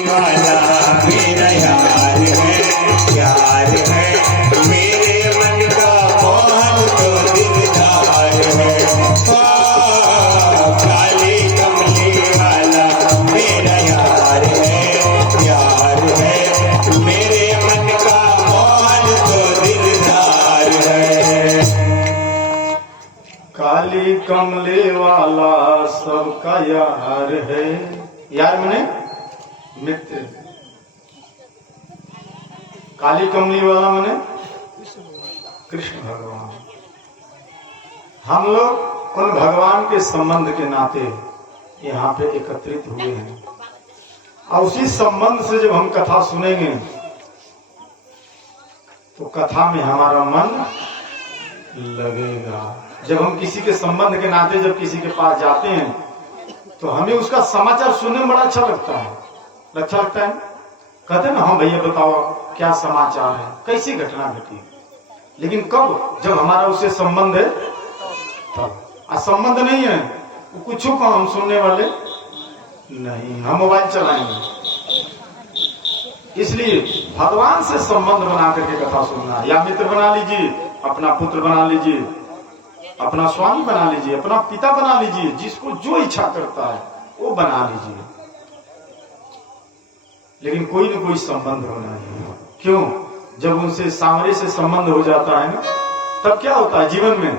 वाला मेरा यार है मेरे मन का मोहन तो दिलदार है। काली कमली वाला मेरा यार है मेरे मन का मोहन तो दिलदार है। काली कमली वाला सबका यार है। यार मने मित्र। काली कमली वाला मने कृष्ण भगवान। हम लोग उन भगवान के संबंध के नाते यहाँ पे एकत्रित हुए हैं और उसी संबंध से जब हम कथा सुनेंगे तो कथा में हमारा मन लगेगा। जब हम किसी के संबंध के नाते जब किसी के पास जाते हैं तो हमें उसका समाचार सुनने में बड़ा अच्छा लगता है। कहते ना, हाँ भैया बताओ क्या समाचार है, कैसी घटना घटी। लेकिन कब? जब हमारा उससे संबंध है तब। संबंध नहीं है कुछ को हम सुनने वाले नहीं, हम मोबाइल चलाएंगे। इसलिए भगवान से संबंध बना करके कथा सुनना। या मित्र बना लीजिए, अपना पुत्र बना लीजिए, अपना स्वामी बना लीजिए, अपना पिता बना लीजिए, जिसको जो इच्छा करता है वो बना लीजिए। लेकिन कोई न कोई संबंध होना है। क्यों? जब उनसे सामने से संबंध हो जाता है ना, तब क्या होता है? जीवन में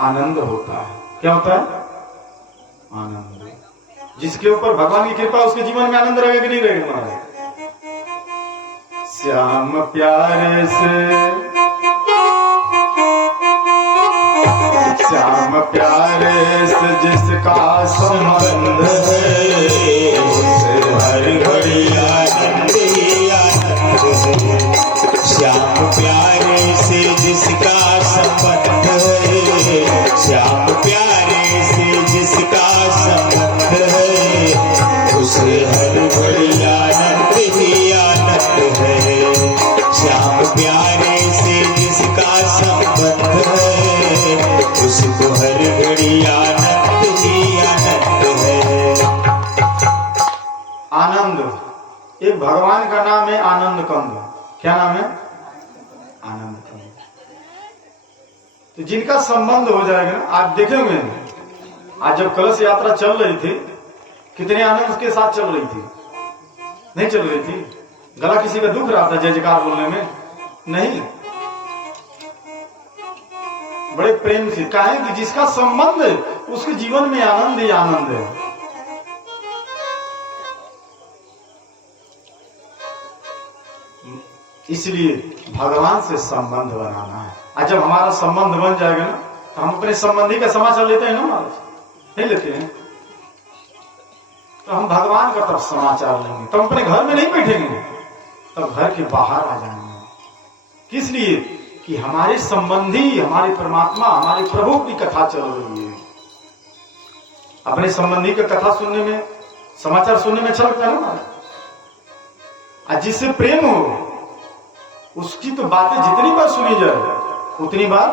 आनंद होता है। क्या होता है? आनंद। जिसके ऊपर भगवान की कृपा, उसके जीवन में आनंद रहेगा कि नहीं रहेगा? हमारे श्याम प्यारे से, श्याम प्यारे से जिसका संबंध है, हर घड़ी आनंद ही आनंद है। श्याम प्यारे से जिसका संबंध है, श्याम प्यारे से जिसका संबंध है, उसे हर घड़ी आनंद ही आनंद है। श्याम प्यारे से जिसका संबंध है, उसको हर घड़ी आनंद ही आनंद है। आनंद एक भगवान का नाम है। आनंद कंद। क्या नाम है? आनंद कंद। तो जिनका संबंध हो जाएगा ना, आप देखेंगे आज जब कलश यात्रा चल रही थी कितने आनंद के साथ चल रही थी। नहीं चल रही थी? गला किसी का दुख रहा था जय जयकार बोलने में? नहीं, बड़े प्रेम से। कहा कि जिसका संबंध है उसके जीवन में आनंद ही आनंद है। इसलिए भगवान से संबंध बनाना है। और जब हमारा संबंध बन जाएगा ना, तो हम अपने संबंधी का समाचार लेते हैं ना, महाराज? नहीं लेते हैं? तो हम भगवान का तब समाचार लेंगे। तो हम अपने घर में नहीं बैठेंगे, तब घर के बाहर आ जाएंगे। किस लिए? कि हमारे संबंधी, हमारे परमात्मा, हमारे प्रभु की कथा चल रही है। अपने संबंधी का कथा सुनने में, समाचार सुनने में अच्छा लगता है ना। और जिससे प्रेम हो उसकी तो बातें जितनी बार सुनी जाए उतनी बार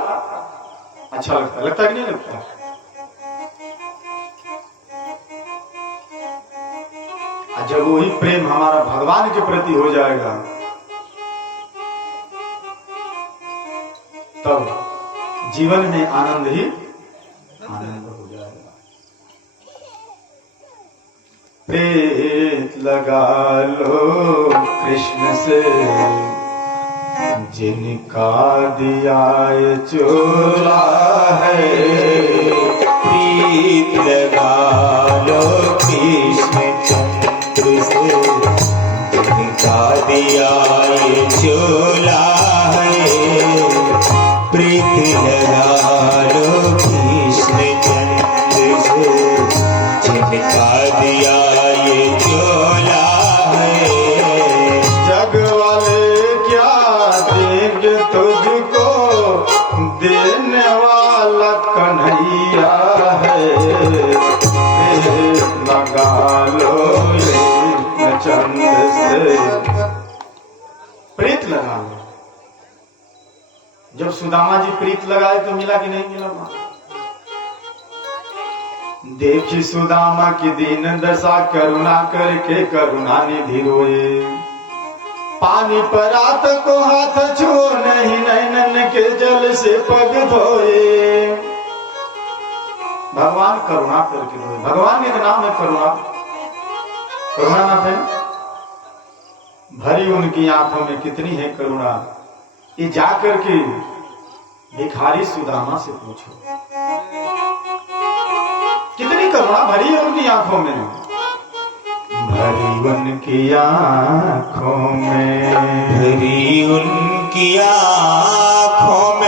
अच्छा लगता है। लगता है कि नहीं लगता? और जब वही प्रेम हमारा भगवान के प्रति हो जाएगा तब जीवन में आनंद ही आनंद हो जाएगा। प्रीत लगा लो कृष्ण से, जिनका दिया चोला है। प्रीत लगा लो कृष्ण चंद्र से, जिनका दिया ये चोला है। प्रीत लगा लो कृष्ण चंद्र से, जिनका दिया ये चोला है। जग वाले क्या देंगे तुझको, देने वाला कन्हैया है। लगा लो चंद से, प्रीत लगा लो। जब सुदामा जी प्रीत लगाए तो मिला कि नहीं मिला? देखी सुदामा की दीन दशा करुणा करके करुणा निधि रोए। पानी परात को हाथ छो नहीं नैनन के जल से पग धोए। भगवान करुणा करके रोए। भगवान का नाम है करुणा। करुणा नाथ है। भरी उनकी आंखों में कितनी है करुणा, ये जाकर के भिखारी सुदामा से पूछो। कितनी करुणा भरी है उनकी आंखों में। भरी उनकी आंखों में, भरी उनकी आंखों में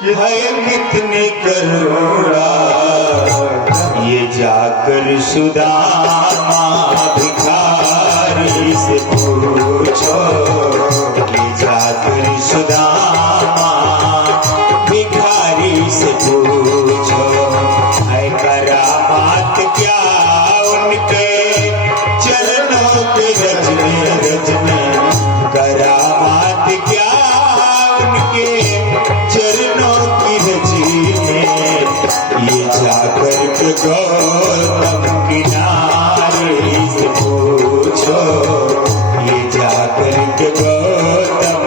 है कितनी करुणा, ये जाकर सुदामा भिखारी से पूछो। ये जाकर सुदामा भिखारी से पूछो। है करामात क्या उनके चरणों के रचने रचने, करामात क्या उनके चरणों की रचने। ये जाकर के गौतम किनारे से पूछो। ये जाकर के गौतम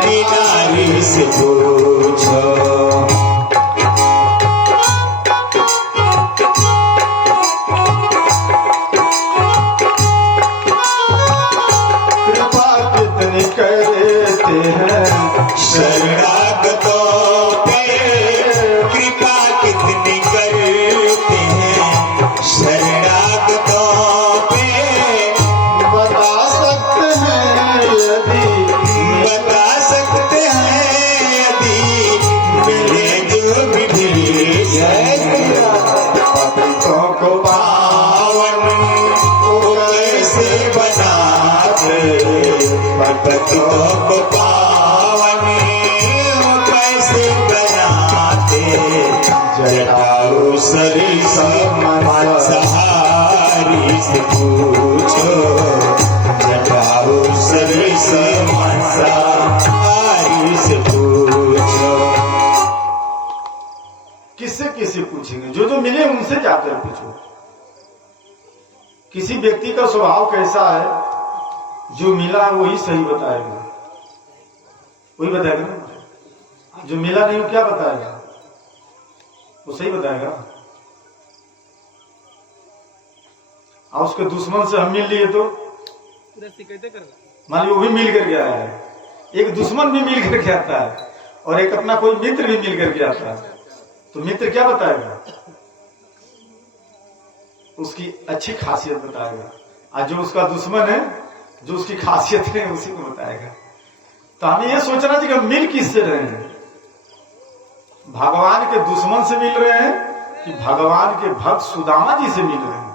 किनारे से पूछो। कृपा कितनी करते हैं शरणागतों पे, कृपा कितनी करते हैं शरणागतों पे। बता सकते हैं यदि, बता सकते हैं यदि मिले जो विधि पतितों को पावन को कैसे बनाते। पतितों को पावन को कैसे बनाते। जटाऊ सरिस मांसाहारी से पूछो। जटाऊ सरिस मांसाहारी से पूछो। किससे किससे पूछेंगे? जो जो मिले उनसे जाकर पूछो। किसी व्यक्ति का स्वभाव कैसा है, जो मिला वही सही बताएगा। वही बताएगा ना। जो मिला नहीं वो क्या बताएगा? वो सही बताएगा। और उसके दुश्मन से हम मिल लिए तो मान ली वो भी मिल करके आया है। एक दुश्मन भी मिल करके आता है और एक अपना कोई मित्र भी मिल करके आता है, तो मित्र क्या बताएगा? उसकी अच्छी खासियत बताएगा। और जो उसका दुश्मन है, जो उसकी खासियत है, उसी को बताएगा। तो हमें यह सोचना चाहिए कि हम मिल किससे रहे हैं। भगवान के दुश्मन से मिल रहे हैं कि भगवान के भक्त सुदामा जी से मिल रहे हैं।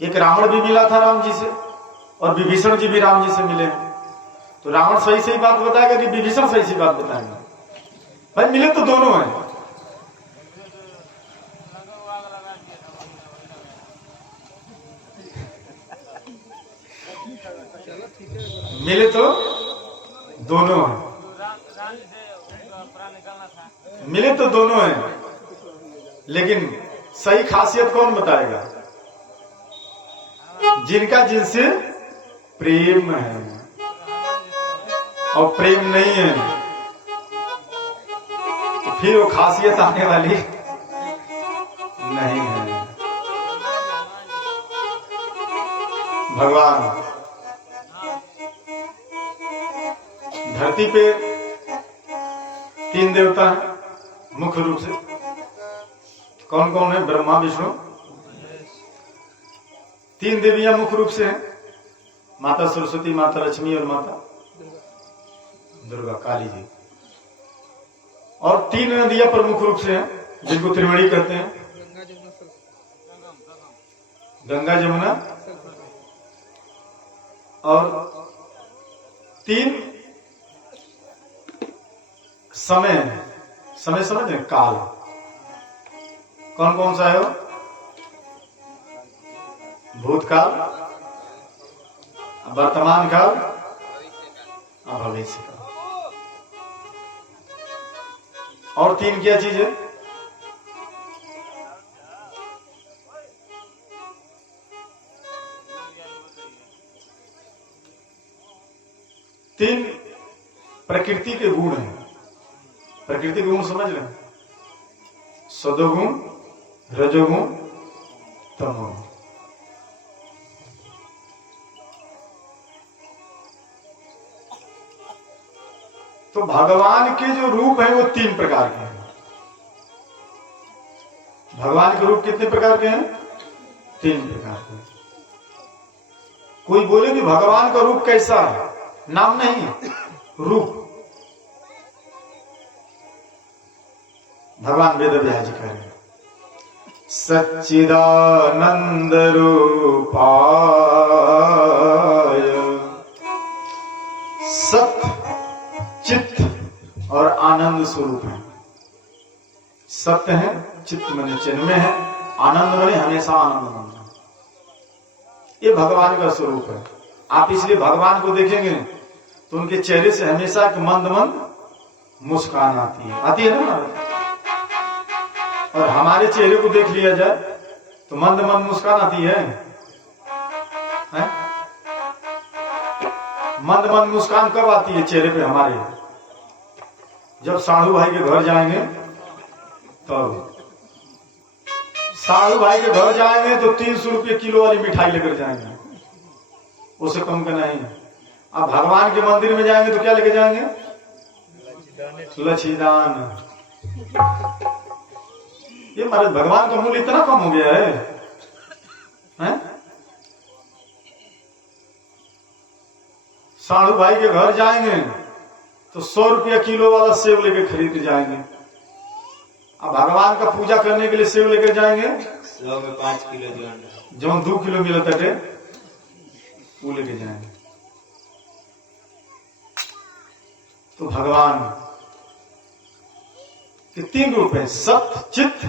एक रावण भी मिला था राम जी से और विभीषण जी भी राम जी से मिले। तो रावण सही सही बात बताएगा कि विभीषण सही सही बात बताएगा? भाई मिले तो दोनों हैं। मिले तो दोनों हैं। मिले तो दोनों हैं, लेकिन सही खासियत कौन बताएगा? जिनका जिनसे प्रेम है। और प्रेम नहीं है तो फिर वो खासियत आने वाली नहीं है। भगवान धरती पे 3 देवता हैं मुख्य रूप से। कौन कौन है? ब्रह्मा, विष्णु। 3 देवियां मुख्य रूप से हैं, माता सरस्वती, माता लक्ष्मी और माता दुर्गा, काली जी। और 3 नदियां प्रमुख रूप से हैं जिनको त्रिवेणी कहते हैं, गंगा, जमुना। और 3 समय समझते हैं, काल। कौन कौन सा है वो? भूतकाल, वर्तमान काल और भविष्य काल। और और 3 क्या चीज है? तीन प्रकृति के गुण हैं। प्रकृति के गुण समझ रहे हैं? सदोगुण, रजोगुण, तमोगुण। तो भगवान के जो रूप है वो 3 प्रकार के हैं। भगवान के रूप कितने प्रकार के हैं? 3 प्रकार के। कोई बोले कि भगवान का रूप कैसा है? नाम नहीं, रूप। भगवान वेद व्यास जी कह रहे हैं सच्चिदानंद रूपाय सत्य चित्त और आनंद स्वरूप है। सत्य है, चित्त मने चिन्मय है, आनंद मने हमेशा आनंद मानना। ये भगवान का स्वरूप है। आप इसलिए भगवान को देखेंगे तो उनके चेहरे से हमेशा एक मंद मंद मुस्कान आती है ना। और हमारे चेहरे को देख लिया जाए तो मंद मंद मुस्कान आती है? मंद मंद मुस्कान कब आती है चेहरे पे हमारे? जब साधु भाई के घर जाएंगे तब। साधु भाई के घर जाएंगे तो 300 रुपये किलो वाली मिठाई लेकर जाएंगे, उससे कम का नहीं। अब भगवान के मंदिर में जाएंगे तो क्या लेकर जाएंगे? लच्छीदान। ये महाराज भगवान का मूल्य इतना कम हो गया है? साधु भाई के घर जाएंगे तो 100 रुपया किलो वाला सेव लेके खरीद जाएंगे। अब भगवान का पूजा करने के लिए सेव लेकर जाएंगे 100 में 5 किलो जो 2 किलो मिलता है वो लेके जाएंगे। तो भगवान के 3 रूप है, सत्य चित्त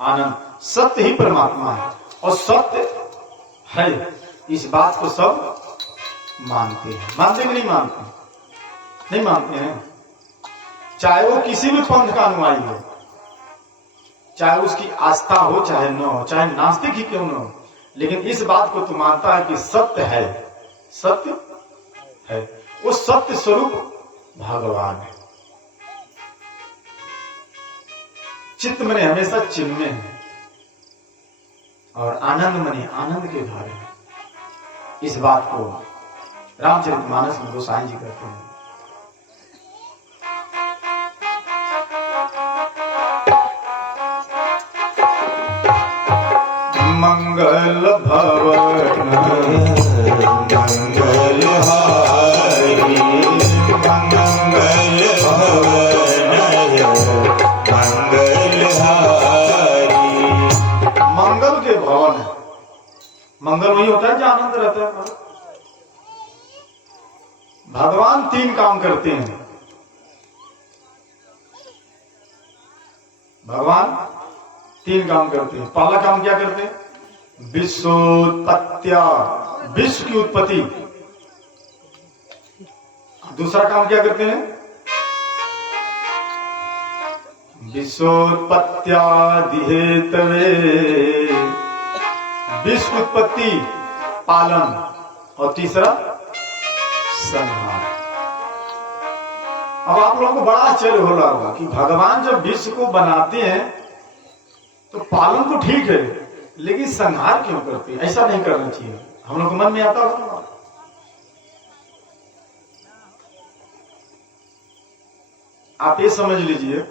आनंद। सत्य ही परमात्मा है और सत्य है, इस बात को सब मानते हैं। मानते कि नहीं मानते? नहीं मानते हैं। चाहे वो किसी भी पंथ का अनुयायी हो, चाहे उसकी आस्था हो चाहे न हो, चाहे नास्तिक ही क्यों न हो, लेकिन इस बात को तो मानता है कि सत्य है। सत्य है, वो सत्य स्वरूप भगवान है। चित्त मने हमेशा चिन्मय है और आनंद मने आनंद के धारे है। इस बात को रामचरितमानस में गोसाई जी कहते हैं। मंगल भवन मंगल हारी मंगल भवन मंगल हारी। मंगल के भवन है। मंगल वही होता है जो आनंद रहता है। भगवान 3 काम करते हैं। भगवान 3 काम करते हैं। पहला काम क्या करते हैं? विश्वोत्पत्त्या, विश्व की उत्पत्ति। दूसरा काम क्या करते हैं? विश्वोत्पत्त्यादिहेतवे, विश्व उत्पत्ति पालन। और तीसरा संहार। अब आप लोगों को बड़ा आश्चर्य हो रहा होगा कि भगवान जब विश्व को बनाते हैं तो पालन तो ठीक है, लेकिन संहार क्यों करते हैं? ऐसा नहीं करना चाहिए। हम लोग को मन में आता होगा। आप ये समझ लीजिए,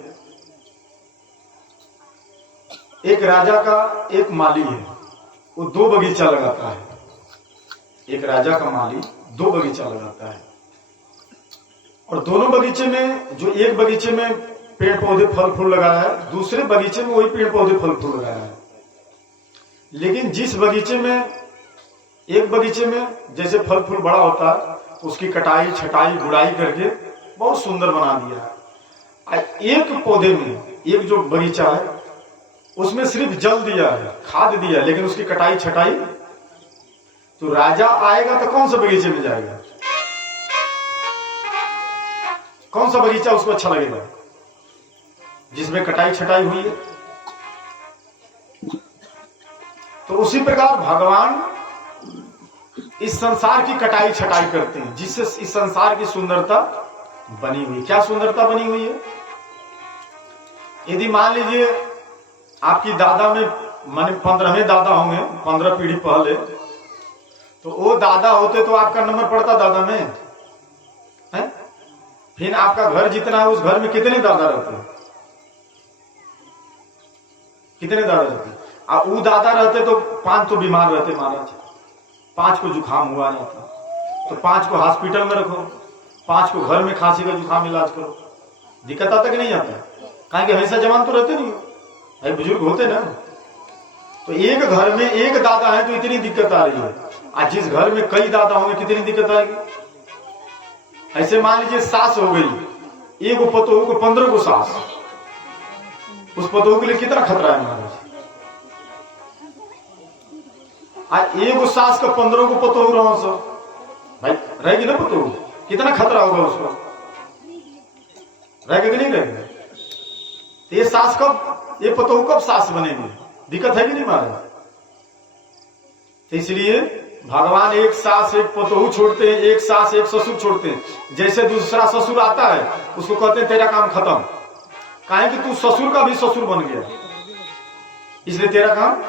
एक राजा का एक माली है, वो 2 बगीचा लगाता है। एक राजा का माली 2 बगीचा लगाता है और दोनों बगीचे में, जो एक बगीचे में पेड़ पौधे फल फूल लगाया है, दूसरे बगीचे में वही पेड़ पौधे फल फूल लगाया है। लेकिन जिस बगीचे में, एक बगीचे में जैसे फल फूल बड़ा होता है, उसकी कटाई छटाई गुड़ाई करके बहुत सुंदर बना दिया है। एक पौधे में, एक जो बगीचा है उसमें सिर्फ जल दिया है, खाद दिया है, लेकिन उसकी कटाई छटाई। तो राजा आएगा तो कौन सा बगीचे में जाएगा? कौन सा बगीचा उसको अच्छा लगेगा? जिसमें कटाई छटाई हुई है। तो उसी प्रकार भगवान इस संसार की कटाई छटाई करते हैं, जिससे इस संसार की सुंदरता बनी हुई। क्या सुंदरता बनी हुई है? यदि मान लीजिए आपकी दादा में माने 15वें दादा होंगे, 15 पीढ़ी पहले, तो वो दादा होते तो आपका नंबर पड़ता दादा में है? फिर आपका घर जितना है, उस घर में कितने दादा रहते हैं? कितने दादा रहते? अब वो दादा रहते तो 5 तो बीमार रहते महाराज, 5 को जुकाम हुआ जाता, तो 5 को हॉस्पिटल में रखो, 5 को घर में खांसी का जुकाम इलाज करो, दिक्कत आता कि नहीं आता? कहें कि हमेशा जवान तो रहते नहीं हो भाई, बुजुर्ग होते ना। तो एक घर में एक दादा है तो इतनी दिक्कत आ रही है, आज जिस घर में कई दादा होंगे कितनी दिक्कत आएगी। ऐसे मान लीजिए सास हो गई, एक पतोह को 15 को सास, उस पतोह के लिए कितना खतरा है महाराज। आज एक सास का 15 को पतोह रहो सो भाई, रहेगी ना पतोह, कितना खतरा होगा उसको, रहेगा कि नहीं रहेगा? ये सास कब, ये पतोह कब सास बनेगी? दिक्कत है कि नहीं महाराज? तो इसलिए भगवान एक सास एक पतोह छोड़ते हैं, एक सास एक ससुर छोड़ते हैं। जैसे दूसरा ससुर आता है उसको कहते हैं तेरा काम खत्म, काहे कि तू ससुर का भी ससुर बन गया, इसलिए तेरा काम।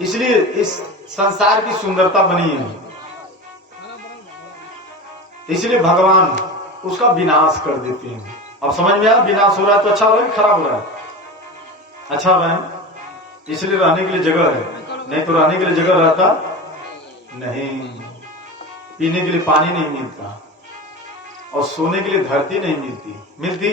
इसलिए इस संसार की सुंदरता बनी है, इसलिए भगवान उसका विनाश कर देते हैं। अब समझ में आया, विनाश हो रहा है तो अच्छा हो रहा है कि खराब हो रहा है? अच्छा हो रहा है, इसलिए रहने के लिए जगह है, नहीं तो रहने के लिए जगह रहता नहीं, पीने के लिए पानी नहीं मिलता, और सोने के लिए धरती नहीं मिलती।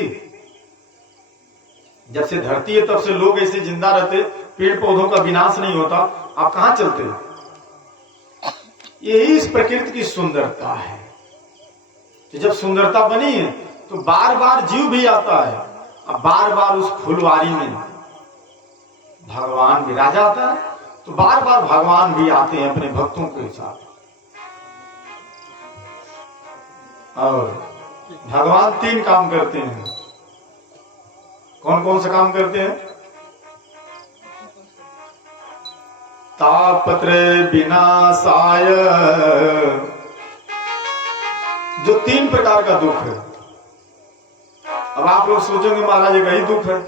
जब से धरती है तब से लोग ऐसे जिंदा रहते, पेड़ पौधों का विनाश नहीं होता, आप कहां चलते? यही इस प्रकृति की सुंदरता है। तो जब सुंदरता बनी है तो बार बार जीव भी आता है, अब बार बार उस फुलवारी में भगवान विराज आता है, तो बार बार भगवान भी आते हैं अपने भक्तों के साथ। और भगवान 3 काम करते हैं। कौन कौन सा काम करते हैं? तापत्रय विनाशाय, जो 3 प्रकार का दुख है। अब आप लोग सोचेंगे महाराज यही दुख है,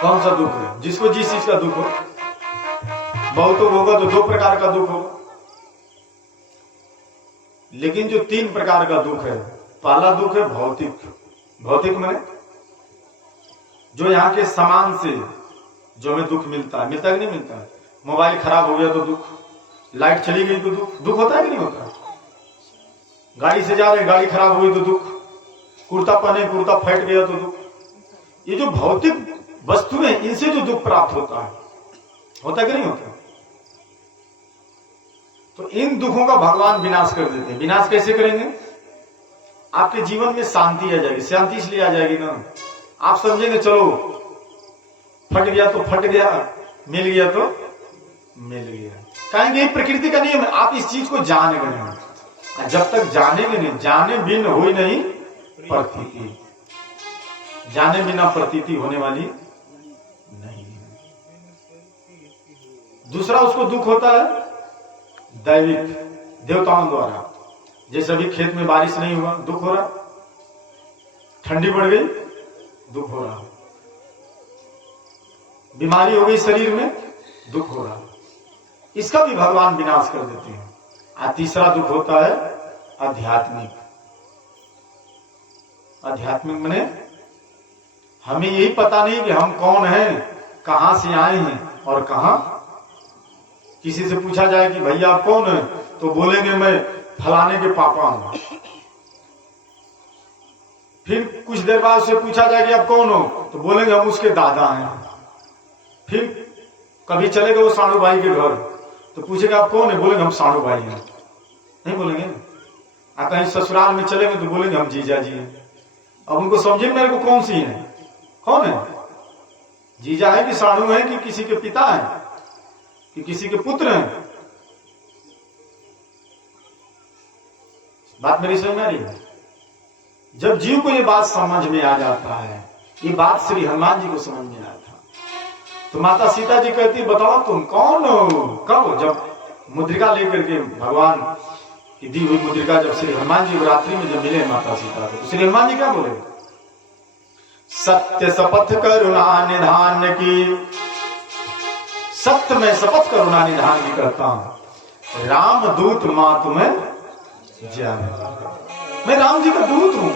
कौन सा दुख है? जिसको जिस चीज का दुख हो, बहुतों होगा तो 2 प्रकार का दुख होगा, लेकिन जो 3 प्रकार का दुख है, पहला दुख है भौतिक। भौतिक माने जो यहाँ के सामान से जो हमें दुख मिलता है कि नहीं मिलता है? मोबाइल खराब हो गया तो दुख, लाइट चली गई तो दुख होता है कि नहीं होता? गाड़ी से जा रहे, गाड़ी खराब हुई तो दुख, कुर्ता पहने कुर्ता फट गया तो दुख। ये जो भौतिक वस्तुएं, इनसे जो दुख प्राप्त होता है कि नहीं होता? तो इन दुखों का भगवान विनाश कर देते हैं। विनाश कैसे करेंगे? आपके जीवन में शांति आ जाएगी। शांति इसलिए आ जाएगी ना, आप समझेंगे चलो फट गया तो फट गया, मिल गया तो मिल गया। कहेंगे ये प्रकृति का नियम है, आप इस चीज को जान गए। जब तक जानेंगे नहीं, जाने बिन होई नहीं प्रतीति, जाने बिना प्रतीति होने वाली नहीं। दूसरा उसको दुख होता है दैविक, देवताओं द्वारा। जैसे अभी खेत में बारिश नहीं हुआ, दुख हो रहा, ठंडी बढ़ गई, दुख हो रहा, बीमारी हो गई शरीर में, दुख हो रहा, इसका भी भगवान विनाश कर देते हैं। और तीसरा दुख होता है आध्यात्मिक। आध्यात्मिक माने हमें यही पता नहीं कि हम कौन हैं, कहां से आए हैं और कहां। किसी से पूछा जाए कि भैया आप कौन है, तो बोलेंगे मैं फलाने के पापा हूं। फिर कुछ देर बाद उससे पूछा जाए कि आप कौन हो, तो बोलेंगे हम उसके दादा हैं। फिर कभी चले गए वो साणु भाई के घर, तो पूछेगा आप कौन है, बोलेंगे हम साणु भाई हैं। नहीं बोलेंगे। कहीं ससुराल में चलेंगे तो बोलेंगे हम जीजा जी हैं। अब उनको समझे मेरे को कौन सी है, कौन है, जीजा है कि साणु है कि किसी के पिता है कि किसी के पुत्र हैं। बात मेरी समझ में आ रही है? जब जीव को ये बात समझ में आ जाता है, ये बात श्री हनुमान जी को समझ में आया था, तो माता सीता जी कहती बताओ तुम कौन हो? कब? जब मुद्रिका लेकर के भगवान की दी हुई मुद्रिका जब श्री हनुमान जी रात्रि में जब मिले माता सीता को, तो श्री हनुमान जी क्या बोले? सत्य शपथ करुणा निधान की, सत्य में शपथ करुणा निधान की करता हूं, राम दूत मां तुम्हें जान, मैं राम जी का दूत हूं।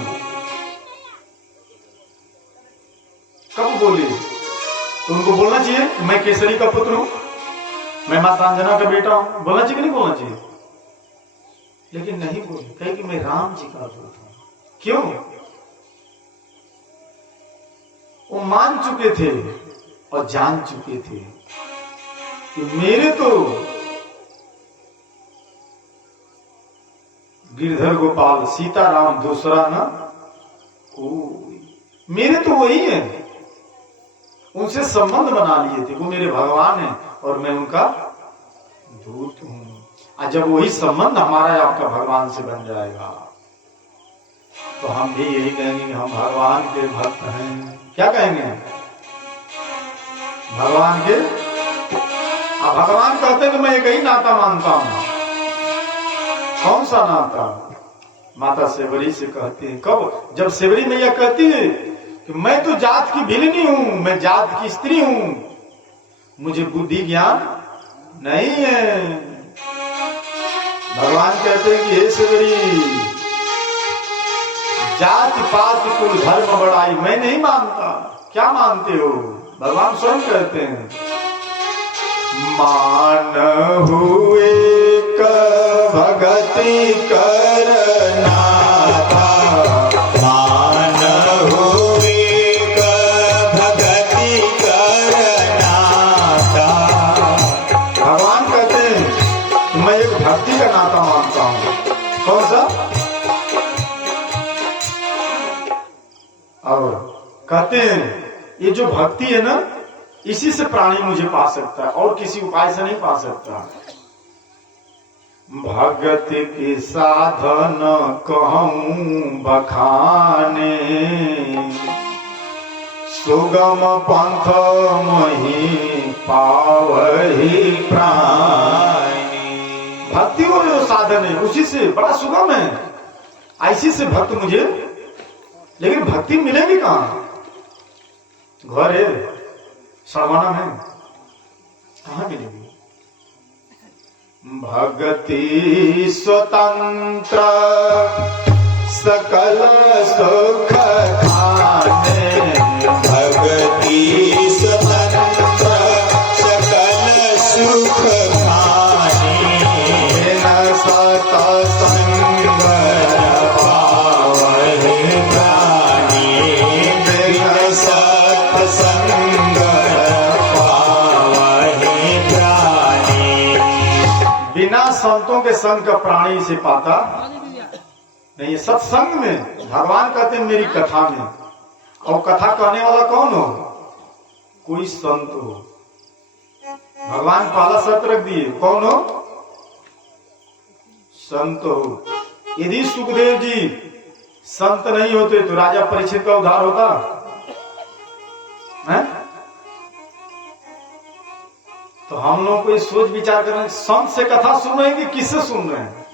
कब बोली? तो उनको बोलना चाहिए मैं केसरी का पुत्र हूं, मैं माता अंजना का बेटा हूं, बोलना चाहिए कि नहीं बोलना चाहिए? लेकिन नहीं बोली, कहे कि मैं राम जी का दूत हूं। क्यों? वो मान चुके थे और जान चुके थे कि मेरे तो गिरधर गोपाल सीताराम दूसरा ना कोई, मेरे तो वही है। उनसे संबंध बना लिए थे, वो मेरे भगवान हैं और मैं उनका दूत हूं। और जब वही संबंध हमारा आपका भगवान से बन जाएगा तो हम भी यही कहेंगे कि हम भगवान के भक्त हैं। क्या कहेंगे? भगवान के। अब भगवान कहते हैं कि मैं एक ही नाता मानता हूं। कौन सा नाता? माता सेवरी से कहती है। कब? जब सेवरी मैया कहती है कि मैं तो जात की भिलनी हूं, मैं जात की स्त्री हूं, मुझे बुद्धि ज्ञान नहीं है। भगवान कहते हैं कि हे सेवरी, जाति पात कुल धर्म बड़ाई मैं नहीं मानता। क्या मानते हो? भगवान स्वयं कहते हैं मान हुए भगति करना था, मान हुए भगति करना था। भगवान कहते हैं मैं एक भक्ति का नाता मानता हूं। कौन सा? और कहते हैं ये जो भक्ति है ना, इसी से प्राणी मुझे पा सकता है और किसी उपाय से नहीं पा सकता। भगति के साधन कहूं बखाने, सुगम पंथ मही पावही प्राणी। भक्ति वो जो साधन है उसी से बड़ा सुगम है, ऐसी से भक्त मुझे। लेकिन भक्ति मिलेगी कहां? घर है, सड़वाना है, कहां मिलेगी? भक्ति स्वतंत्र सकल सुख खाने, भगति स्वतंत्र सकल सुख खाने, सत संग पावहि प्राणी, सत्संग पावहि प्राणी। बिना संतों के संग का प्राणी से पाता नहीं। सत्संग में भगवान कहते हैं मेरी कथा में, और कथा कहने वाला कौन हो? कोई संत हो। भगवान पहला शर्त रख दिए, कौन हो? संत हो। यदि सुखदेव जी संत नहीं होते तो राजा परीक्षित का उद्धार होता है? तो हम लोग को ये सोच विचार करना, संत से कथा सुन रहे हैं कि किससे सुन रहे हैं?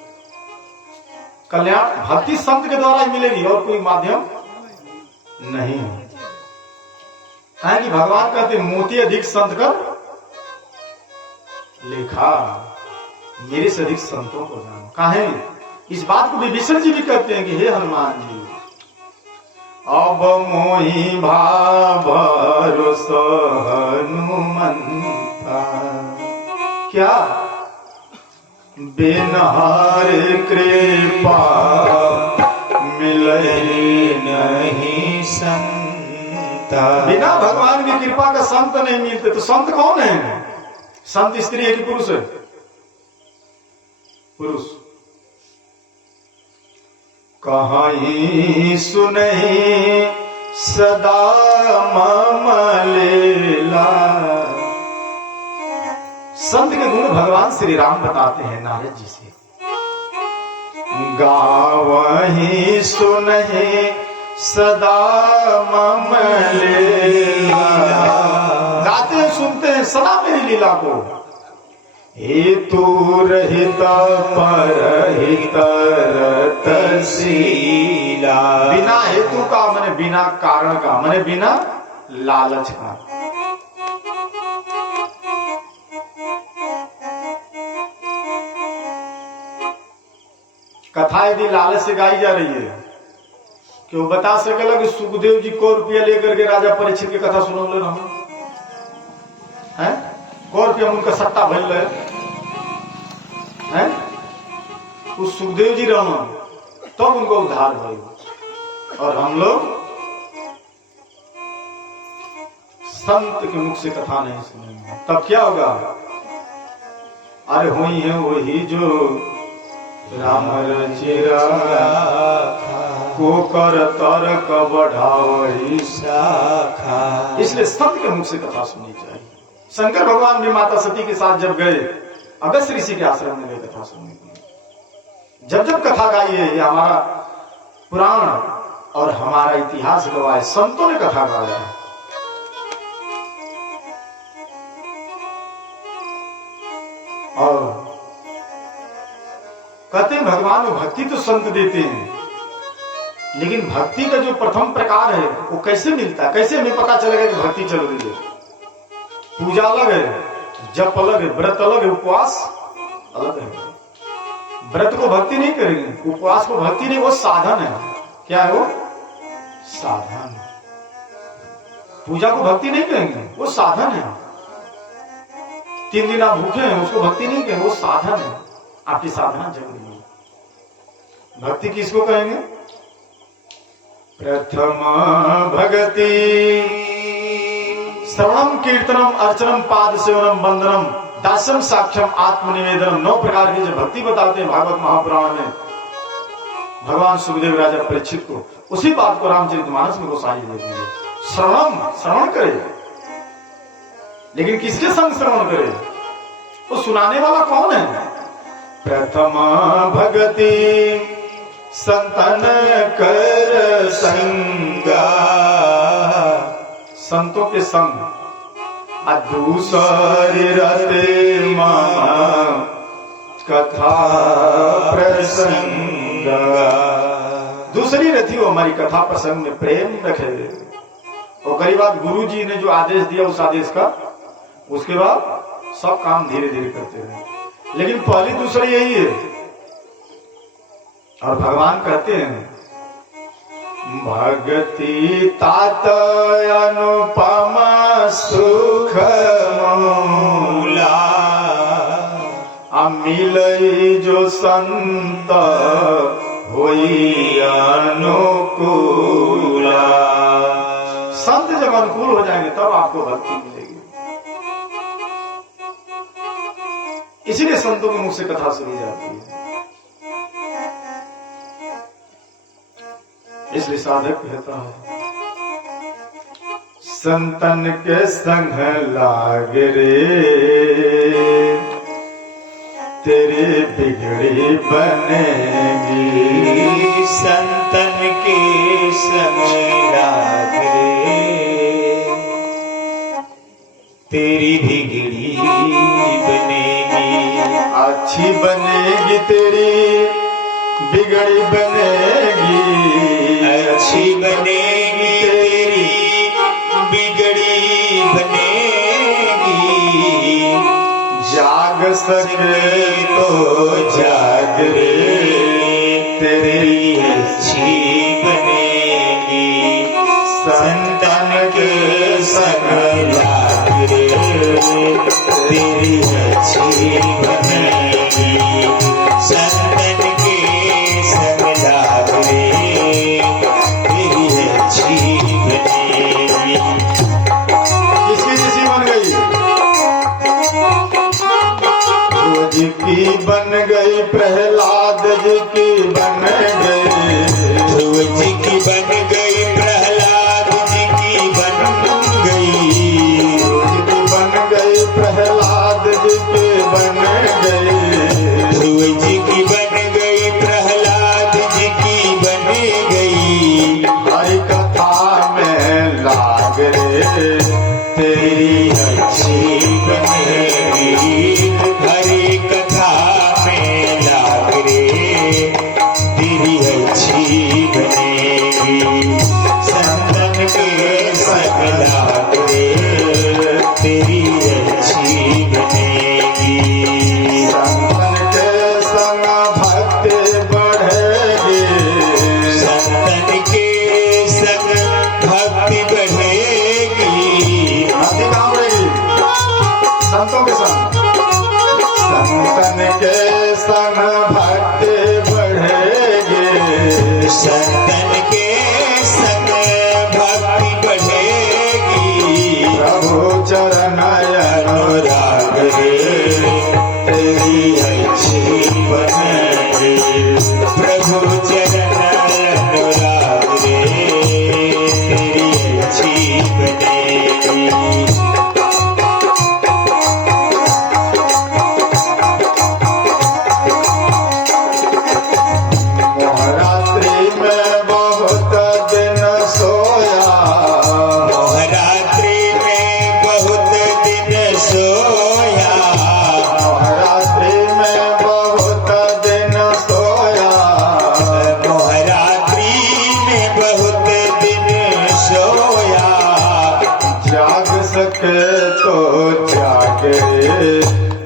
कल्याण भक्ति संत के द्वारा ही मिलेगी और कोई माध्यम नहीं है। कि भगवान कहते मोती अधिक संत कर लेखा, मेरे से अधिक संतों को जानो। काहे? इस बात को विभीषण जी भी कहते हैं कि हे हनुमान जी, अब मोहि भरोसा हनुमंता, क्या बिन हरि कृपा मिले नहीं संता। बिना भगवान की कृपा का संत नहीं मिलते। तो संत कौन है? संत स्त्री है कि पुरुष है? पुरुष। कहीं सुनहि सदा मम लीला। संत के गुण भगवान श्री राम बताते हैं नारद जी से। गावहीं सुनहि सदा मम लीला। गाते हैं, सुनते हैं सदा मेरी लीला को। हेतु रहित परहित रतशीला। बिना हेतु का माने बिना कारण का, माने बिना लालच का। कथा यदि लालच से गाई जा रही है कि वो बता सकेला कि सुखदेव जी 100 रुपया लेकर के राजा परीक्षित की कथा सुनो ले हम हैं 100 रुपया उनका सट्टा भइल रहे हैं। उस सुखदेव जी रहना तब उनको उद्धार भइल। और हम लोग संत के मुख से कथा नहीं सुनेंगे तब क्या होगा? अरे हुई है वही जो राम रचिरा को कर तर्क बढ़ावई शाखा। इसलिए संत के मुख से कथा सुननी चाहिए। शंकर भगवान भी माता सती के साथ जब गए अगस्त्य ऋषि के आश्रम में गए कथा सुनने के लिए, जब जब कथा गाई है, ये हमारा पुराण और हमारा इतिहास गवाह है, संतों ने कथा गाया है। और कहते हैं भगवान को भक्ति तो संत देते हैं, लेकिन भक्ति का जो प्रथम प्रकार है वो कैसे मिलता है? कैसे हमें पता चलेगा कि भक्ति चल रही है? पूजा अलग है, जप अलग है, व्रत अलग है, उपवास अलग है। व्रत को भक्ति नहीं करेंगे, उपवास को भक्ति नहीं, वो साधन है। क्या है वो? साधन। पूजा को भक्ति नहीं कहेंगे, वो साधन है। 3 दिन आप भूखे हैं, उसको भक्ति नहीं कहेंगे, वो साधन है। आपकी साधना जरूरी है। भक्ति किसको कहेंगे? प्रथम भगति श्रवणम कीर्तनम अर्चनम पाद सेवनम वंदनम दासम साक्ष्यम आत्मनिवेदनम। 9 प्रकार की जो भक्ति बताते हैं भागवत महापुराण में भगवान सुखदेव राजा परीक्षित को, उसी बात को रामचरितमानस में गोसाई देते हैं। श्रवण करे, लेकिन किसके संग श्रवण करे? वो सुनाने वाला कौन है? प्रथम भगति संतन कर संगा। संतों के संग। दूसरी रते मामा कथा प्रसंग। दूसरी रथी वो हमारी कथा प्रसंग में प्रेम रखे। और कई बात गुरु जी ने जो आदेश दिया उस आदेश का, उसके बाद सब काम धीरे धीरे करते रहे। लेकिन पहली दूसरी यही है। और भगवान कहते हैं भगति तात अनुपमा सुख मूला। मिलई जो संत होई अनुकूला। संत जब अनुकूल हो जाएंगे तब आपको भक्ति मिलेगी। इसीलिए संतों के मुख से कथा सुनी जाती है। इसलिए साधक कहता है संतन के संग लाग रे तेरे बिगड़ी बनेगी। संतन के संग लाग रे तेरी बिगड़ी बनेगी। अच्छी बनेगी तेरी बिगड़ी बनेगी। अच्छी बनेगी तेरी बिगड़ी बनेगी। जाग सके तो जाग रे तेरी अच्छी बनेगी। संतन के संग लाग रे तेरी अच्छी बनेगी। संतन के संग लाग रे तेरी अच्छी बनेगी। किसकी किसी बन गई? जी की बन गई, प्रहलाद जी की बन गई। ध्रुव जी की बन गई, प्रहलाद जी की बन गई। बन गई, प्रहलाद जी की बन गई। ध्रुव जी की बन गई, प्रहलाद जाग सके तो जागे,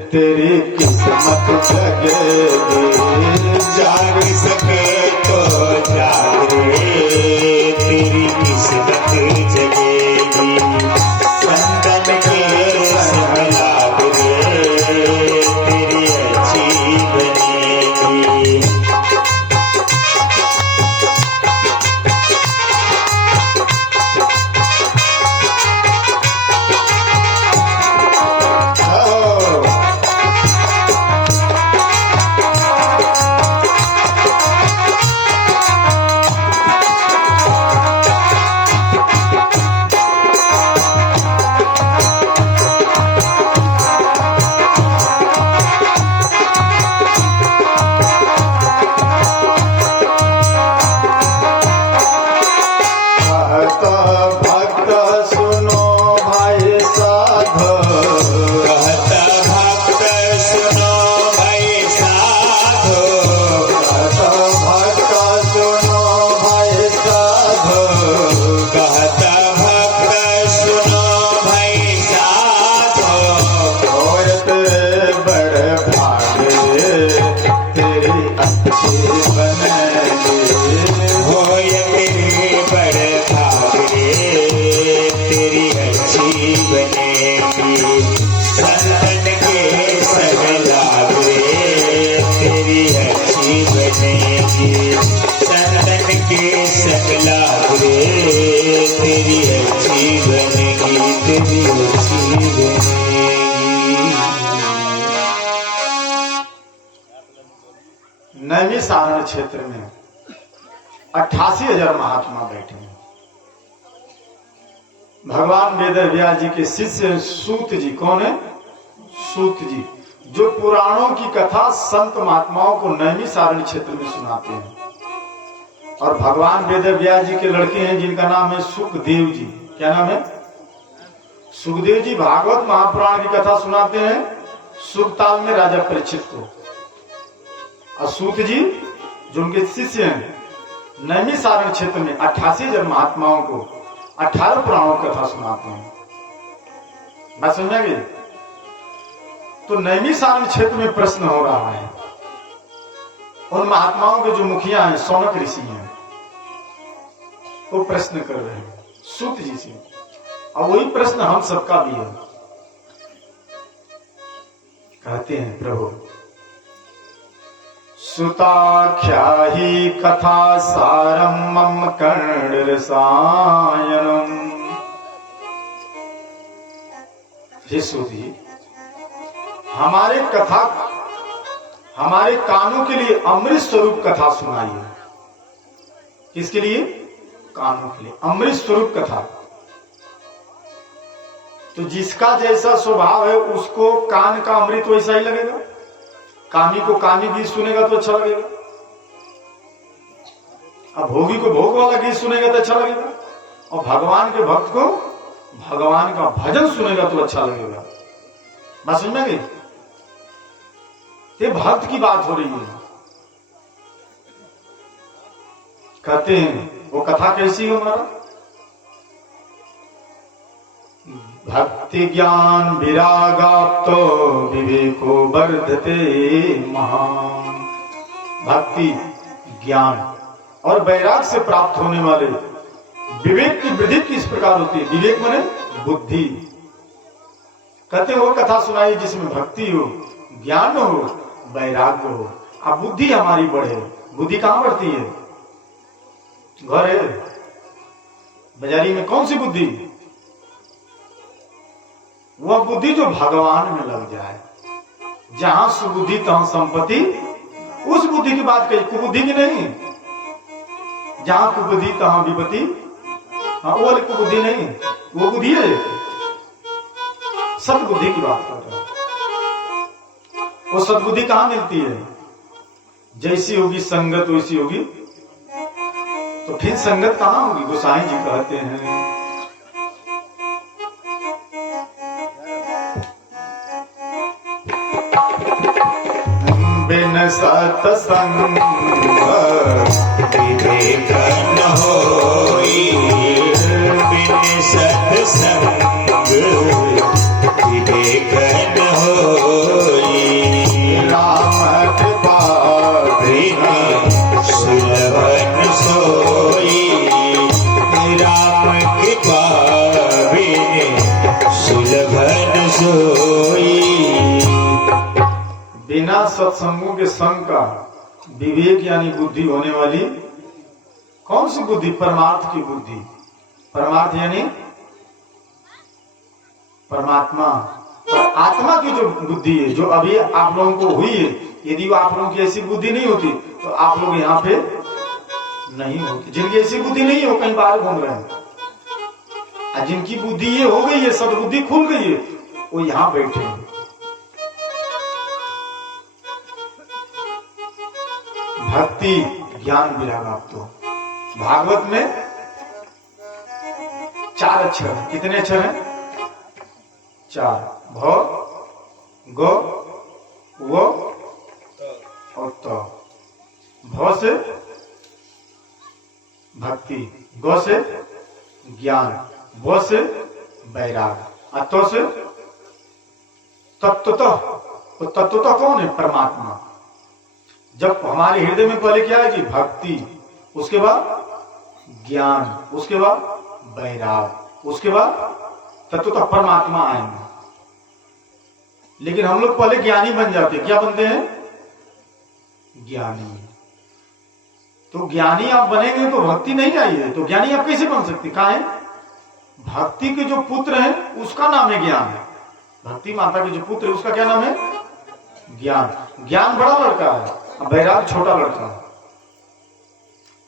तेरी किस्मत जगेगी। जाग सके तो जागे, तेरी किस्मत जगेगी। संतन के संग लाग रे, तेरी अच्छी बनेगी। नैमिषारण्य क्षेत्र में 88,000 महात्मा बैठे हैं। भगवान वेदव्यास जी के शिष्य सूत जी, कौन है? सूत जी, जो पुराणों की कथा संत महात्माओं को नैमिषारण्य क्षेत्र में सुनाते हैं। और भगवान वेदव्यास जी के लड़के हैं जिनका नाम है सुखदेव जी। क्या नाम है? सुखदेव जी भागवत महापुराण की कथा सुनाते हैं सुखताल में राजा परीक्षित को। और सूत जी जो उनके शिष्य हैं, नैमिषारण्य क्षेत्र में 88,000 महात्माओं को 18 पुराणों की कथा सुनाते हैं। बात समझेंगे? तो नैमिषारण्य क्षेत्र में प्रश्न हो रहा है। उन महात्माओं के जो मुखिया हैं, शौनक ऋषि हैं, वो प्रश्न कर रहे हैं सूत जी से। और वही प्रश्न हम सबका भी है। कहते हैं, प्रभु सुताख्या ही कथा सारम मम कर्ण रसायनम। हे सूत जी, हमारे कथा, हमारे कानों के लिए अमृत स्वरूप कथा सुनाइए। किसके लिए? कानों के लिए अमृत स्वरूप कथा। तो जिसका जैसा स्वभाव है उसको कान का अमृत वैसा ही लगेगा। कामी को कामी गीत सुनेगा तो अच्छा लगेगा, अब भोगी को भोग वाला गीत सुनेगा तो अच्छा लगेगा, और भगवान के भक्त को भगवान का भजन सुनेगा तो अच्छा लगेगा। बात समझ में गई? ये भक्त की बात हो रही है। कहते हैं वो कथा कैसी हो हमारा? भक्ति ज्ञान विरागाप्तो विवेको वर्धते महान। भक्ति ज्ञान और वैराग से प्राप्त होने वाले विवेक की वृद्धि किस प्रकार होती है? विवेक माने बुद्धि। कहते वो कथा सुनाई जिसमें भक्ति हो, ज्ञान हो, वैराग्य हो, अब बुद्धि हमारी बढ़े। बुद्धि कहां बढ़ती है? घर है, बाजारी में कौन सी बुद्धि? वह बुद्धि जो भगवान में लग जाए। जहां सुबुद्धि तहां संपत्ति, उस बुद्धि की बात कही, कुबुद्धि की नहीं। जहां कुबुद्धि तहां विपत्ति, हाँ वो वाली कुबुद्धि नहीं, वो बुद्धि है सदबुद्धि की बात कर रहा है। वो सदबुद्धि कहां मिलती है? जैसी होगी संगत वैसी होगी। तो फिर संगत कहां होगी? गोसाई जी कहते हैं बिन सत्संग विवेक न होई, बिन सत्संग बिना सत्संगों के संग का विवेक यानी बुद्धि होने वाली कौन सी बुद्धि? परमार्थ की बुद्धि। परमार्थ यानी परमात्मा और आत्मा की जो बुद्धि है, जो अभी आप लोगों को हुई है, यदि वो आप लोगों की ऐसी बुद्धि नहीं होती तो आप लोग यहाँ पे नहीं होते। जिनकी ऐसी बुद्धि नहीं है वो कहीं बाहर घूम रहे हैं, और जिनकी बुद्धि ये हो गई है, सदबुद्धि खुल गई है, वो यहाँ बैठे हैं। भक्ति ज्ञान विराग। आप तो भागवत में 4 अक्षर हैं। कितने अक्षर हैं? 4। भ, ग, व और त। भ से भक्ति, ग से ज्ञान, व से वैराग, और त से तत्वतः। तो तत्वतः कौन है? परमात्मा। जब हमारे हृदय में पहले क्या है कि भक्ति, उसके बाद ज्ञान, उसके बाद वैराग, उसके बाद तत्वतः परमात्मा आएंगे। लेकिन हम लोग पहले ज्ञानी बन जाते हैं। क्या बनते हैं? ज्ञानी। तो ज्ञानी आप बनेंगे तो भक्ति नहीं आई है, तो ज्ञानी आप कैसे बन सकते? कहाँ है? भक्ति के जो पुत्र हैं उसका नाम है ज्ञान। भक्ति माता के जो पुत्र है उसका क्या नाम है? ज्ञान। ज्ञान बड़ा लड़का है, वैराग छोटा लड़का है।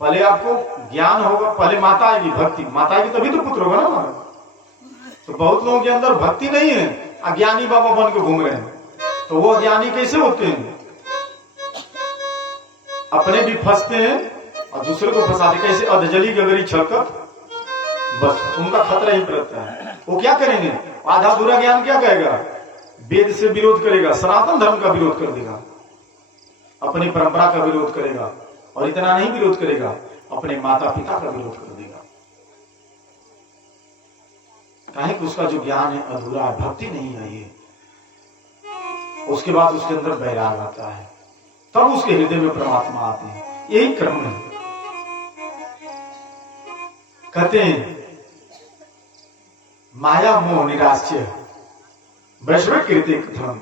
पहले आपको ज्ञान होगा, पहले माता आएगी, भक्ति माता आएगी तभी तो पुत्र होगा ना हमारा। तो बहुत लोगों के अंदर भक्ति नहीं है, अज्ञानी बाबा बन के घूम रहे हैं। तो वो अज्ञानी कैसे होते हैं? अपने भी फंसते हैं और दूसरे को फंसाते। कैसे? अधजली गगरी छलकत, बस उनका खतरा ही रहता है। वो क्या करेंगे? आधा बुरा ज्ञान क्या कहेगा? वेद से विरोध करेगा, सनातन धर्म का विरोध कर देगा, अपनी परंपरा का विरोध करेगा, और इतना नहीं विरोध करेगा, अपने माता पिता का विरोध कर देगा। काहे कि उसका जो ज्ञान है अधूरा है, भक्ति नहीं आई है। उसके बाद उसके अंदर वैराग आता है, तब उसके हृदय में परमात्मा आते हैं। यही क्रम है। कहते हैं माया मोह निराश्य वैश्विक कृति धर्म।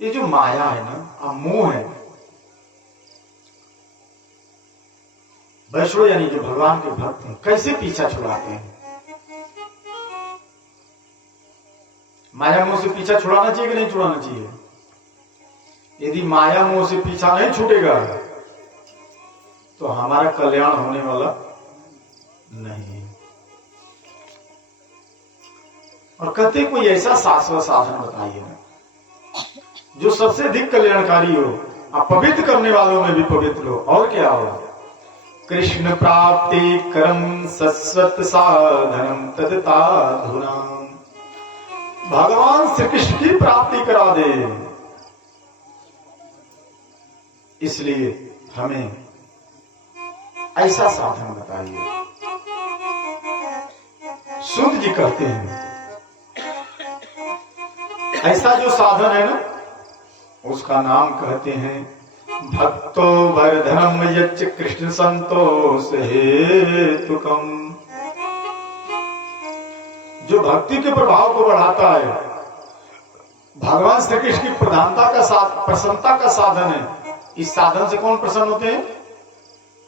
ये जो माया है ना, मोह है, वैष्णव यानी जो भगवान के भक्त हैं, कैसे पीछा छुड़ाते हैं? माया मोह से पीछा छुड़ाना चाहिए कि नहीं छुड़ाना चाहिए? यदि माया मोह से पीछा नहीं छूटेगा तो हमारा कल्याण होने वाला नहीं। और कहते कोई ऐसा शाश्वत साधन बताइए ना जो सबसे अधिक कल्याणकारी हो, और पवित्र करने वालों में भी पवित्र हो। और क्या हो? कृष्ण प्राप्ति करम सस्वत साधनम तदताधुना। भगवान श्री कृष्ण की प्राप्ति करा दे, इसलिए हमें ऐसा साधन बताइए। सूत जी कहते हैं ऐसा जो साधन है ना, उसका नाम कहते हैं भक्तो वर्धनम यच्च कृष्ण संतोष हेतुकम। जो भक्ति के प्रभाव को बढ़ाता है, भगवान श्री कृष्ण की प्रधानता का प्रसन्नता का साधन है। इस साधन से कौन प्रसन्न होते हैं?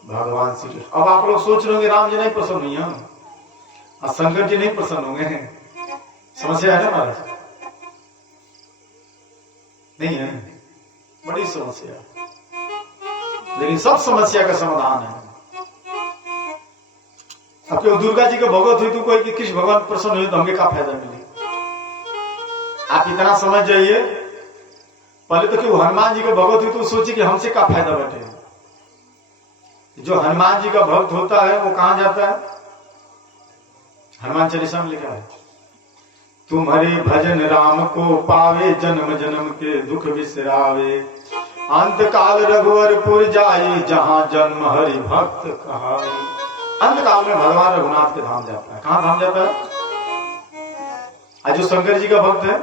भगवान श्री कृष्ण। अब आप लोग सोच रहे होंगे राम जी नहीं प्रसन्न हुई हैं और शंकर जी नहीं प्रसन्न होंगे। समस्या है ना महाराज? नहीं है, बड़ी समस्या है, लेकिन सब समस्या का समाधान है। अब क्यों दुर्गा जी का भगवत हुई तो कोई कि कृष्ण भगवान प्रसन्न हुए तो हमें क्या फायदा मिले? आप इतना समझ जाइए। पहले तो क्यों हनुमान जी का भगवत हुई तो सोचिए कि हमसे क्या फायदा बैठे। जो हनुमान जी का भक्त होता है वो कहां जाता है? हनुमान चालीसा में लिखा है तुम्हारे भजन राम को पावे, जन्म जन्म के दुख बिसरावे, अंत काल रघुवरपुर जाए, जहां जन्म हरि भक्त कहावे। अंत काल में भगवान रघुनाथ के धाम जाता है। कहां धाम जाता है? आज जो शंकर जी का भक्त है,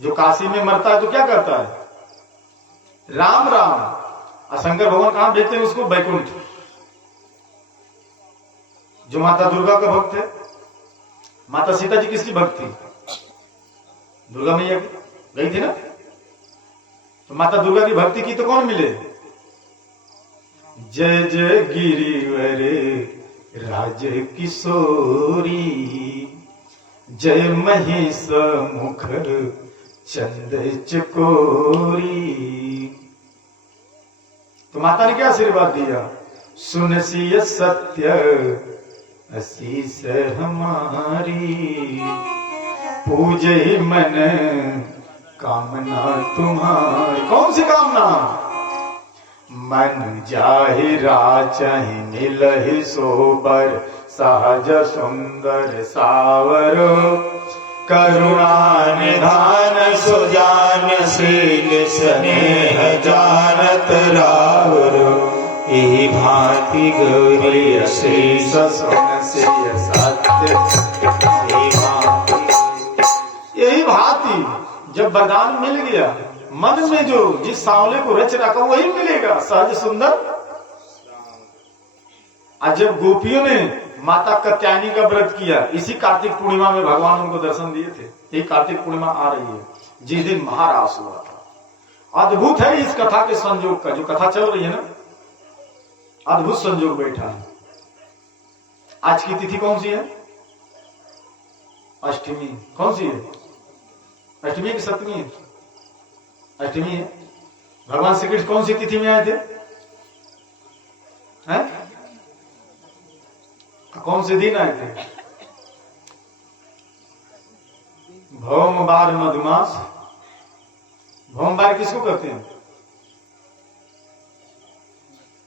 जो काशी में मरता है तो क्या करता है? राम राम। और शंकर भगवान कहां भेजते हैं उसको? बैकुंठ। जो माता दुर्गा का भक्त है, माता सीता जी किसकी भक्त थी? दुर्गा मैया की। गई थी ना? तो माता दुर्गा की भक्ति की तो कौन मिले? जय जय गिरिवर राज किशोरी, जय महेश मुख चंद चकोरी। तो माता ने क्या आशीर्वाद दिया? सुन सिय सत्य असीस हमारी, पूजे मन कामना तुम्हारी। कौन सी कामना? मन जाहिरा चाहे मिलहि सोबर, सहज सुंदर सावरो, करुणा निधान सुजान शील स्नेह जानत रावरो, यही भांति गौरी शेष सुन सिय सत्य। यही भांति जब वरदान मिल गया, मन में जो जिस सांवले को रच रखा वही मिलेगा, सहज सुंदर। आज जब गोपियों ने माता कात्यायनी का व्रत किया, इसी कार्तिक पूर्णिमा में भगवान उनको दर्शन दिए थे। ये कार्तिक पूर्णिमा आ रही है जिस दिन महारास हुआ था। अद्भुत है इस कथा के संयोग का, जो कथा चल रही है ना, अद्भुत संयोग बैठा है। आज की तिथि कौन सी है? अष्टमी। कौन सी है? अष्टमी की सप्तमी है? अष्टमी है। भगवान श्री कृष्ण कौन सी तिथि में आए थे? हैं? कौन से दिन आए थे? भौमवार मधुमास। भौमवार किसको कहते हैं?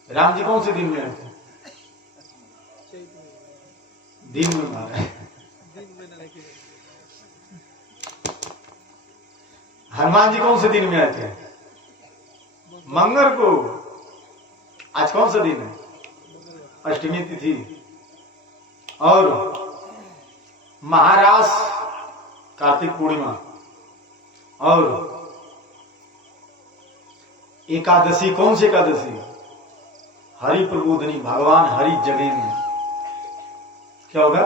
राम जी कौन से दिन में आए थे? दिन में मारा। हनुमान जी कौन से दिन में आए थे? मंगल को। आज कौन सा दिन है? अष्टमी तिथि। और महारास कार्तिक पूर्णिमा, और एकादशी कौन सी एकादशी? हरि प्रबोधनी। भगवान हरि जगेंगे। क्या होगा?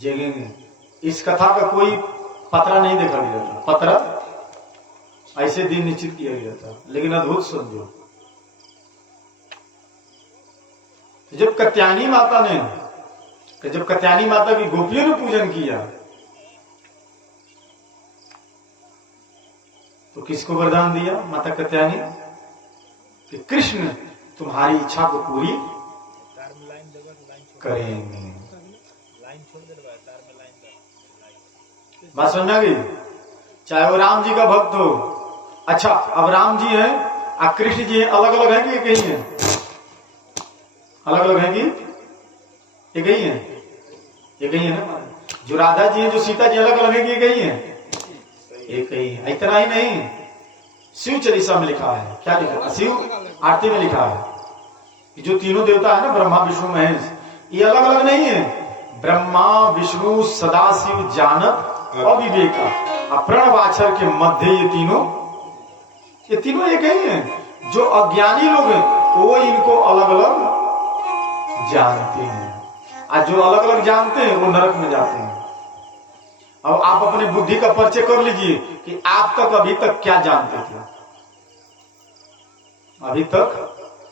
जगेंगे। इस कथा का कोई पतरा नहीं देखा गया था। पतरा ऐसे दिन निश्चित किया गया था, लेकिन अद्भुत संयोग। जब कात्यायनी माता ने, जब कात्यायनी माता की गोपियों ने पूजन किया, तो किसको वरदान दिया माता कात्यायनी? कि कृष्ण तुम्हारी इच्छा को पूरी करेंगे। बात समझ में आ गई? चाहे वो राम जी का भक्त हो। अच्छा, अब राम जी हैं और कृष्ण जी हैं, अलग अलग है कि एक ही है? अलग अलग है कि एक ही है? एक ही है ना। जो राधा जी हैं, जो सीता जी, अलग अलग है कि एक ही है? एक ही है। इतना ही नहीं, शिव चालीसा में लिखा है। क्या लिखा है? शिव आरती में लिखा है कि जो तीनों देवता है ना, ब्रह्मा विष्णु महेश, ये अलग अलग नहीं है। ब्रह्मा विष्णु सदाशिव जानत अविवेका, प्रणवाचर के मध्य ये तीनों एक ही हैं। जो अज्ञानी लोग हैं वो इनको अलग अलग जानते हैं, और जो अलग अलग जानते हैं वो नरक में जाते हैं। अब आप अपनी बुद्धि का परिचय कर लीजिए कि आप तक अभी तक क्या जानते थे अभी तक।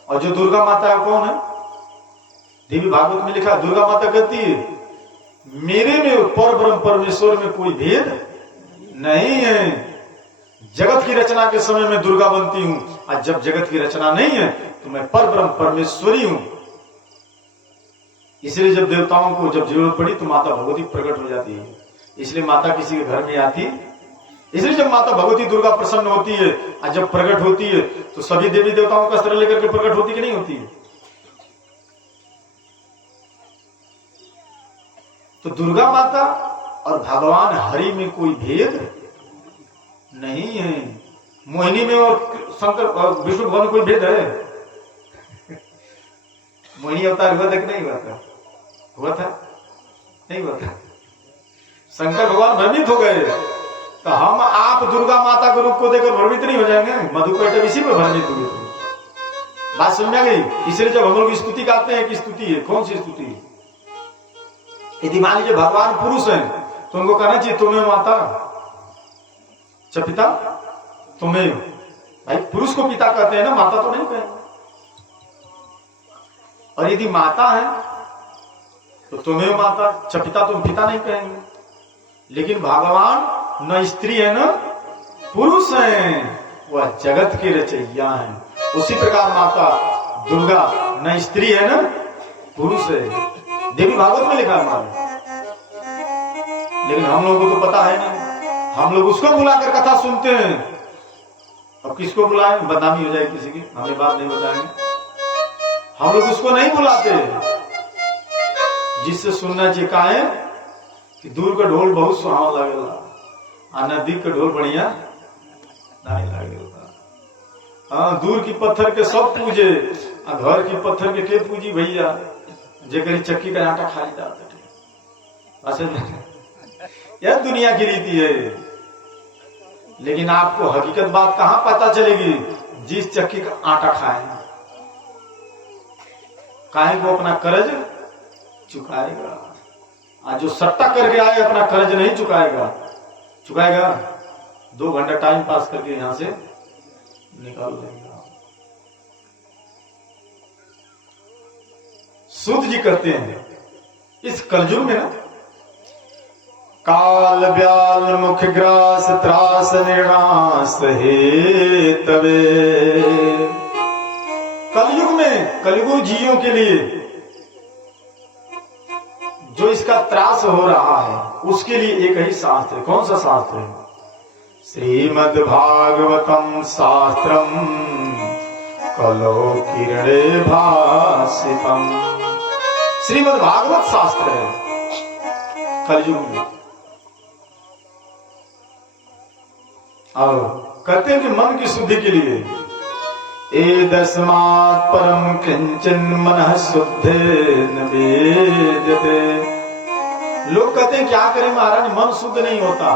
और जो दुर्गा माता है कौन है? देवी भागवत में लिखा है, दुर्गा माता कहती है मेरे में और पर ब्रह्म परमेश्वर में कोई भेद नहीं है। जगत की रचना के समय में दुर्गा बनती हूं, और जब जगत की रचना नहीं है तो मैं पर ब्रह्म परमेश्वरी हूं। इसलिए जब देवताओं को जब जरूरत पड़ी तो माता भगवती प्रकट हो जाती है। इसलिए माता किसी के घर में आती, इसलिए जब माता भगवती दुर्गा प्रसन्न होती है और जब प्रकट होती है तो सभी देवी देवताओं का अस्त्र लेकर के प्रकट होती कि नहीं होती है? तो दुर्गा माता और भगवान हरि में कोई भेद नहीं है। मोहिनी में और शंकर और विष्णु भगवान में कोई भेद है? मोहिनी अवतार हुआ था कि नहीं हुआ था? हुआ था? नहीं हुआ था। शंकर भगवान भ्रमित हो गए, तो हम आप दुर्गा माता के रूप को देखकर भ्रमित नहीं हो जाएंगे? मधुकैटभ इसी में भ्रमित हुए थे। बात समझ में आ गई? इसलिए जब हम लोग स्तुति गाते हैं कि स्तुति है, कौन सी स्तुति है? यदि मान लीजिए भगवान पुरुष हैं तो उनको कहना चाहिए तुम्हें माता च पिता तुम्हें, भाई पुरुष को पिता कहते हैं ना, माता तो नहीं कहेंगे। और यदि माता है तो तुम्हें माता, पिता तुम पिता नहीं कहेंगे। लेकिन भगवान न स्त्री है न पुरुष है, वह जगत के रचैया है। उसी प्रकार माता दुर्गा न स्त्री है न पुरुष है। देवी भागवत में लिखा है हमारे, लेकिन हम लोगों को तो पता है नहीं। हम लोग उसको बुलाकर कथा सुनते हैं। अब किसको बुलाएं, बदनामी हो जाए किसी की, हमें बात नहीं बताएंगे। हम लोग उसको नहीं बुलाते जिससे सुनना चाहिए। का है कि दूर का ढोल बहुत सुहावना लगेगा, आ नदी का ढोल बढ़िया नहीं लगेगा। हाँ, दूर की पत्थर के सब पूजे, घर की पत्थर के पूजी भैया, जेकरी चक्की का आटा खा जाते। यह दुनिया की रीति है। लेकिन आपको हकीकत बात कहां पता चलेगी, जिस चक्की का आटा खाए। काहे को अपना कर्ज चुकाएगा। आज जो सट्टा करके आए अपना कर्ज नहीं चुकाएगा 2 घंटा टाइम पास करके यहां से निकाल देगा। सूत जी कहते हैं इस कलयुग में ना, काल ब्याल मुख ग्रास त्रास निर्णास हे तवे। कलयुग में, कलयुग जीवों के लिए जो इसका त्रास हो रहा है, उसके लिए एक ही शास्त्र है। कौन सा शास्त्र है? श्रीमद् भागवतम शास्त्रम कलो किरणे भासितम। श्रीमद् भागवत शास्त्र है कलयुग में। और कहते हैं कि मन की शुद्धि के लिए एदस्मात् परम किंचन मनः शुद्धे न वेद्यते। लोग कहते हैं क्या करें महाराज, मन शुद्ध नहीं होता।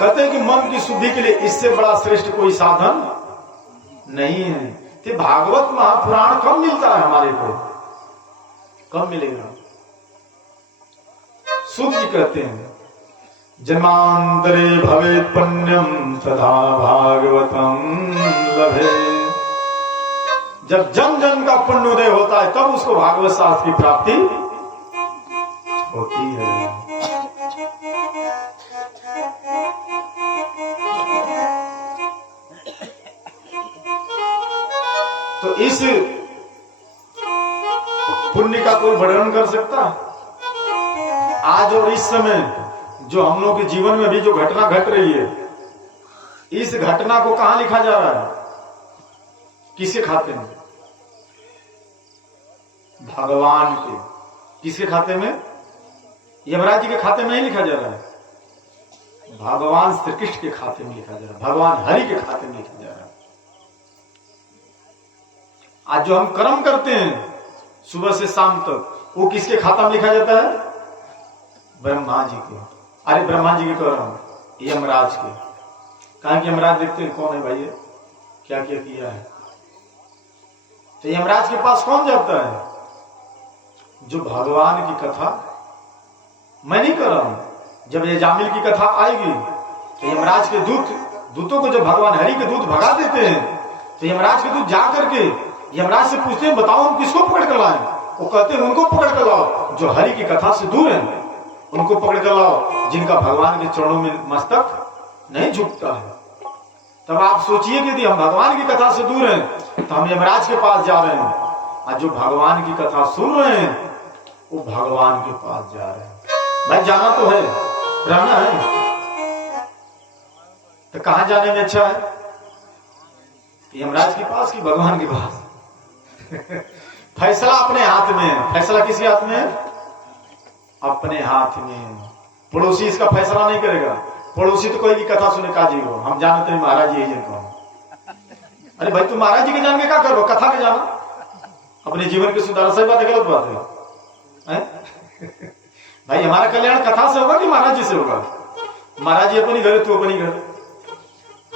कहते हैं कि मन की शुद्धि के लिए इससे बड़ा श्रेष्ठ कोई साधन नहीं है। तो भागवत महापुराण कब मिलता है हमारे को, कब मिलेगा? शुद्ध जी कहते हैं जन्मांतरे भवेत् पुण्यम तथा भागवतम लभे। जब जन्म जन्म का पुण्योदय होता है तब उसको भागवत शास्त्र की प्राप्ति होती है। तो इस पुण्य का कोई वर्णन कर सकता? आज और इस समय जो हम लोग के जीवन में भी जो घटना घट रही है, इस घटना को कहां लिखा जा रहा है? किसके खाते में? भगवान के। किसके खाते में? यमराज जी के खाते में नहीं लिखा जा रहा है, भगवान श्री कृष्ण के खाते में लिखा जा रहा है, भगवान हरि के खाते में लिखा जा रहा है। आज जो हम कर्म करते हैं सुबह से शाम तक, वो किसके खाता में लिखा जाता है? ब्रह्मा जी के। अरे ब्रह्मा जी के कह रहा हूं, यमराज के। कहा कि यमराज देखते हैं कौन है भाई, क्या क्या किया है। तो यमराज के पास कौन जाता है? जो भगवान की कथा, मैं नहीं कर रहा हूं। जब ये जामिल की कथा आएगी तो यमराज के दूतों को जब भगवान हरि के दूत भगा देते हैं, तो यमराज के दूत जा करके यमराज से पूछते हैं बताओ हम किसको पकड़ कर लाएं? वो कहते हैं उनको पकड़ कर लाओ जो हरि की कथा से दूर है, उनको पकड़ कर लाओ जिनका भगवान के चरणों में मस्तक नहीं झुकता है। तब आप सोचिए कि यदि हम भगवान की कथा से दूर हैं तो हम यमराज के पास जा रहे हैं, और जो भगवान की कथा सुन रहे हैं वो भगवान के पास जा रहे हैं। भाई जाना तो है, रहना है, तो कहां जाने में अच्छा है? यमराज के पास कि भगवान के पास? फैसला अपने हाथ में है। फैसला किसी हाथ में है? अपने हाथ में। पड़ोसी इसका फैसला नहीं करेगा। पड़ोसी तो कोई भी कथा सुने का जी हो, हम जानते हैं महाराज जी जिनको। अरे भाई तुम महाराज जी के जान के क्या करो, कथा के जाना, अपने जीवन के सुधार। सही बात है, गलत बात है? भाई हमारा कल्याण कथा से होगा कि महाराज जी से होगा? महाराज जी अपनी घर, तू अपनी घर।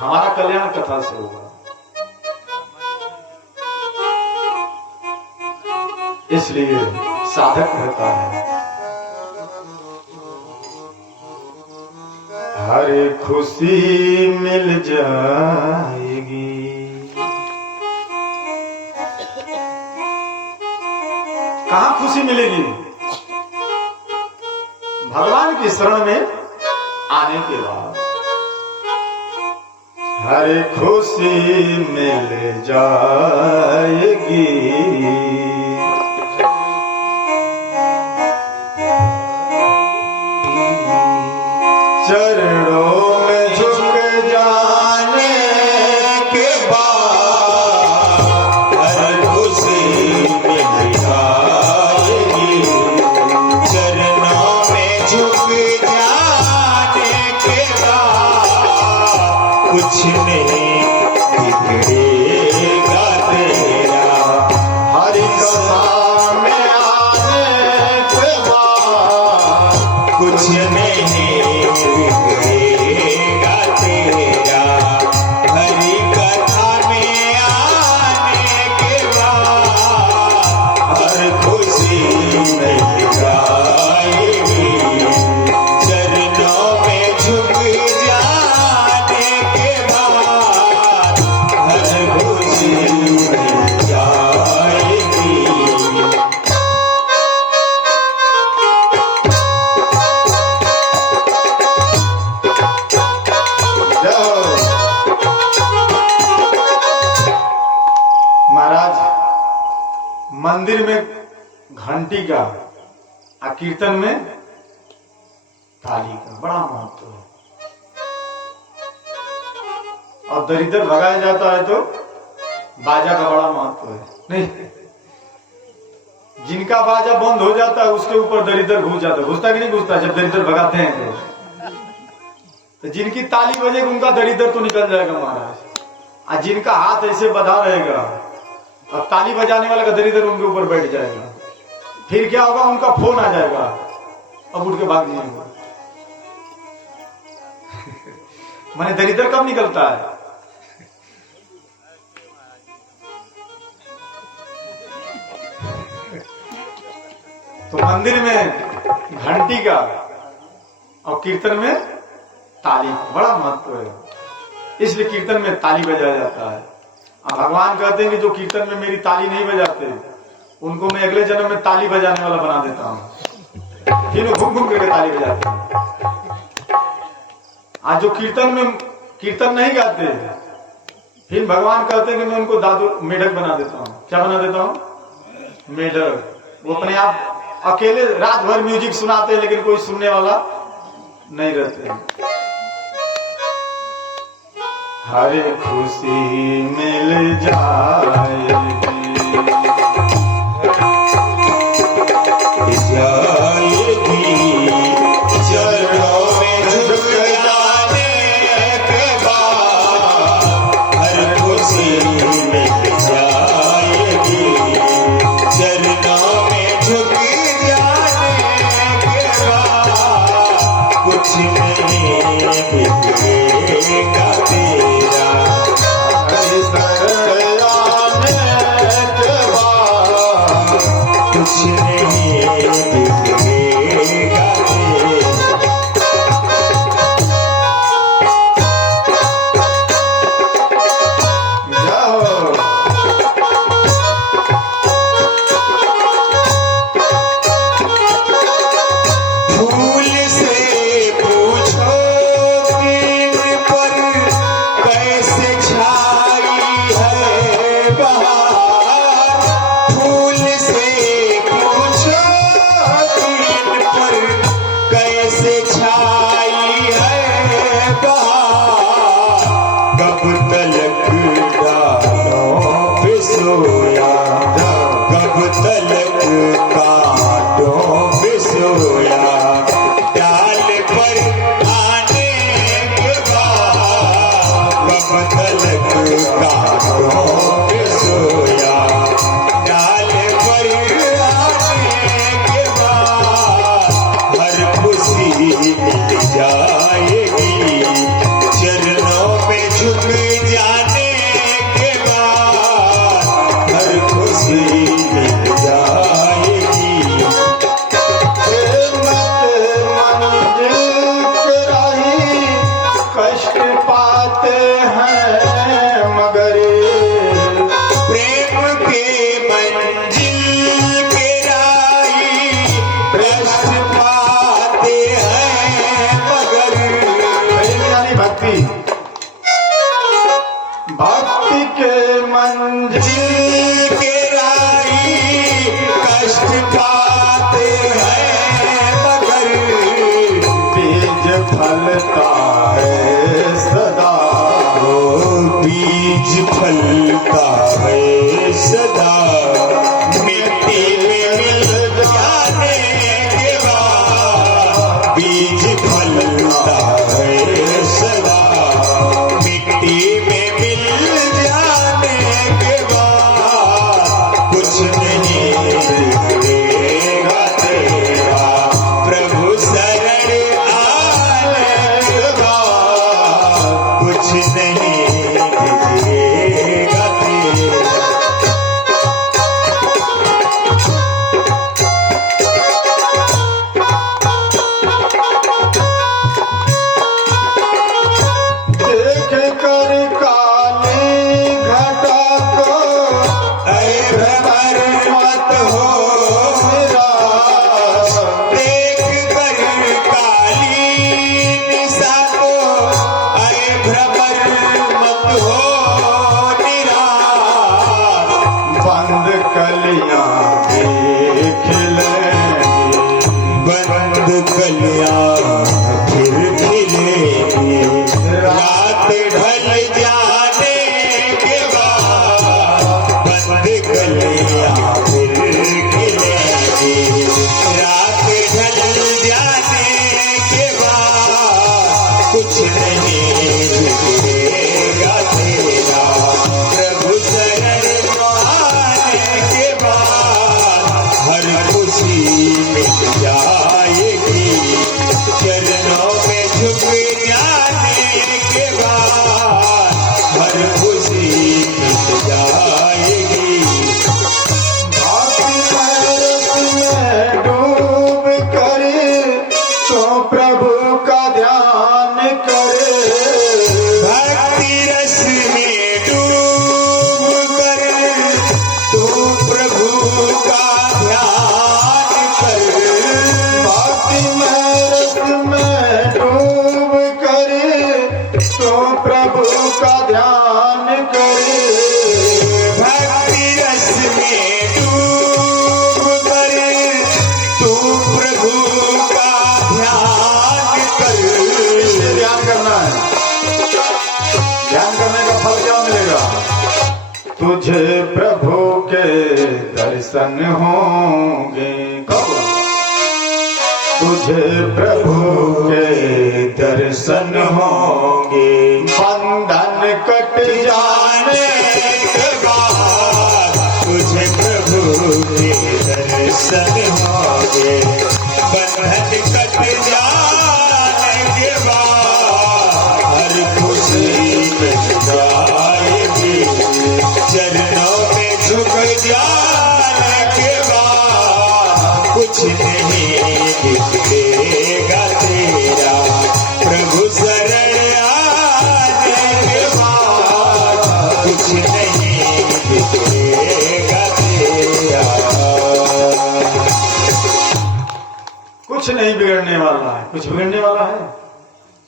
हमारा कल्याण कथा से होगा। इसलिए साधक रहता है हर खुशी मिल जाएगी। कहाँ खुशी मिलेगी? भगवान की शरण में आने के बाद हर खुशी मिल जाएगी। चरणों में झुक जाने के बाद हर खुशी मिल जाएगी। चरणों में झुक जाने के बाद कुछ नहीं बिगड़ेगा तेरा। हरि कथा में आने के बाद कुछ नहीं बिगड़ेगा तेरा। हरि कथा में आने के बाद हर खुशी मिल जाएगी। चरणों में झुक जाने के बाद हर खुशी मिल जाएगी। महाराज मंदिर में घंटी का और कीर्तन में थाली का बड़ा महत्व है। और दरिद्र भगाया जाता है तो बाजा का बड़ा महत्व है। नहीं, जिनका बाजा बंद हो जाता है उसके ऊपर दरिद्र घुस जाता है। घुसता कि नहीं घुसता? जब दरिद्र भगाते हैं तो जिनकी ताली बजेगी उनका दरिद्र तो निकल जाएगा महाराज। और जिनका हाथ ऐसे बधा रहेगा और ताली बजाने वाले का दरिद्र उनके ऊपर बैठ जाएगा, फिर क्या होगा? उनका फोन आ जाएगा, अब उठ के भाग जाएंगे। माने दरिद्र कब निकलता है? तो मंदिर में घंटी का और कीर्तन में ताली बड़ा महत्व है, इसलिए कीर्तन में ताली बजाया जाता है। और भगवान कहते हैं कि जो कीर्तन में मेरी ताली नहीं बजाते उनको मैं अगले जन्म में ताली बजाने वाला बना देता हूँ। फिर घूम घूम करके ताली बजाते हैं। आज जो कीर्तन में कीर्तन नहीं गाते फिर भगवान कहते हैं कि मैं उनको दादू मेढक बना देता हूँ। क्या बना देता हूँ? मेढक। वो अपने आप अकेले रात भर म्यूजिक सुनाते हैं लेकिन कोई सुनने वाला नहीं रहते। हर खुशी मिल जाएगी। चरणों में झुक जाने के बाद हर खुशी मिल जाएगी। चरणों में झुक जाने के बाद कुछ नहीं बिगड़ेगा तेरा। कुछ नहीं बिगड़ेगा तेरा। फूल से पूछो किन पर कैसे छाई है बहार। फूल से पूछो किन पर कैसे छाई है बहार। कब तलक डालों पे सोया, कब तलक कांटों पे सोया। डाल पर आने के बाद कब तलक कांटों पे सोया। डाल पर आने के बाद हर खुशी मिल जाएगी। चरणों पे झुक जाने के बाद हर खुशी मिल जाएगी। मंदिर के राही मंजिल के राही कष्ट पाते हैं मगर बीज फलता है सदा, बीज फलता है सदा। मिट्टी में मिल जाने के बाद बीज फलता है सदा। मिट्टी में मिल जाने के बाद कुछ नहीं बिगड़ेगा तेरा, प्रभु शरण आने के बाद कुछ नहीं बिगड़ेगा तेरा। देख कर काली घटा को ऐ भ्रमर मत हो निराश, देख कर काली निशा को, ऐ भ्रमर मत हो निराश। बंद कलियां भी खिलेंगी, बंद कलियां फिर खिलेंगी, रात ढल जाने के बाद बंद कलियां फिर खिलेंगी, रात ढल जाने के बाद कुछ नहीं बिगड़ेगा तेरा, प्रभु शरण आने के बाद हर खुशी मिट जाएगी, चरणों में झुक जाने के बाद हर खुशी मिट जाएगी। भांति रस में डूब कर तो प्रभु का ध्यान करे, भक्ति रस में डूब कर तू प्रभु का ध्यान कर। भक्ति रस में डूब कर तो प्रभु का ध्यान करे, भक्ति रस में डूब कर तू प्रभु का ध्यान कर। इसलिए ध्यान करना है। ध्यान करने का फल क्या मिलेगा? तुझे प्रभु के दर्शन होंगे। कब? तुझे प्रभु के दर्शन होंगे, बंधन कट जाने के बाद तुझे प्रभु के दर्शन होंगे, बंधन कट जाने के बाद हर खुशी मिट जाएगी, चरणों में झुक जाने के बाद कुछ नहीं बिगड़ेगा तेरा, प्रभु शरण आने के बाद कुछ नहीं बिगड़ेगा तेरा। कुछ नहीं बिगड़ने वाला है। कुछ बिगड़ने वाला है?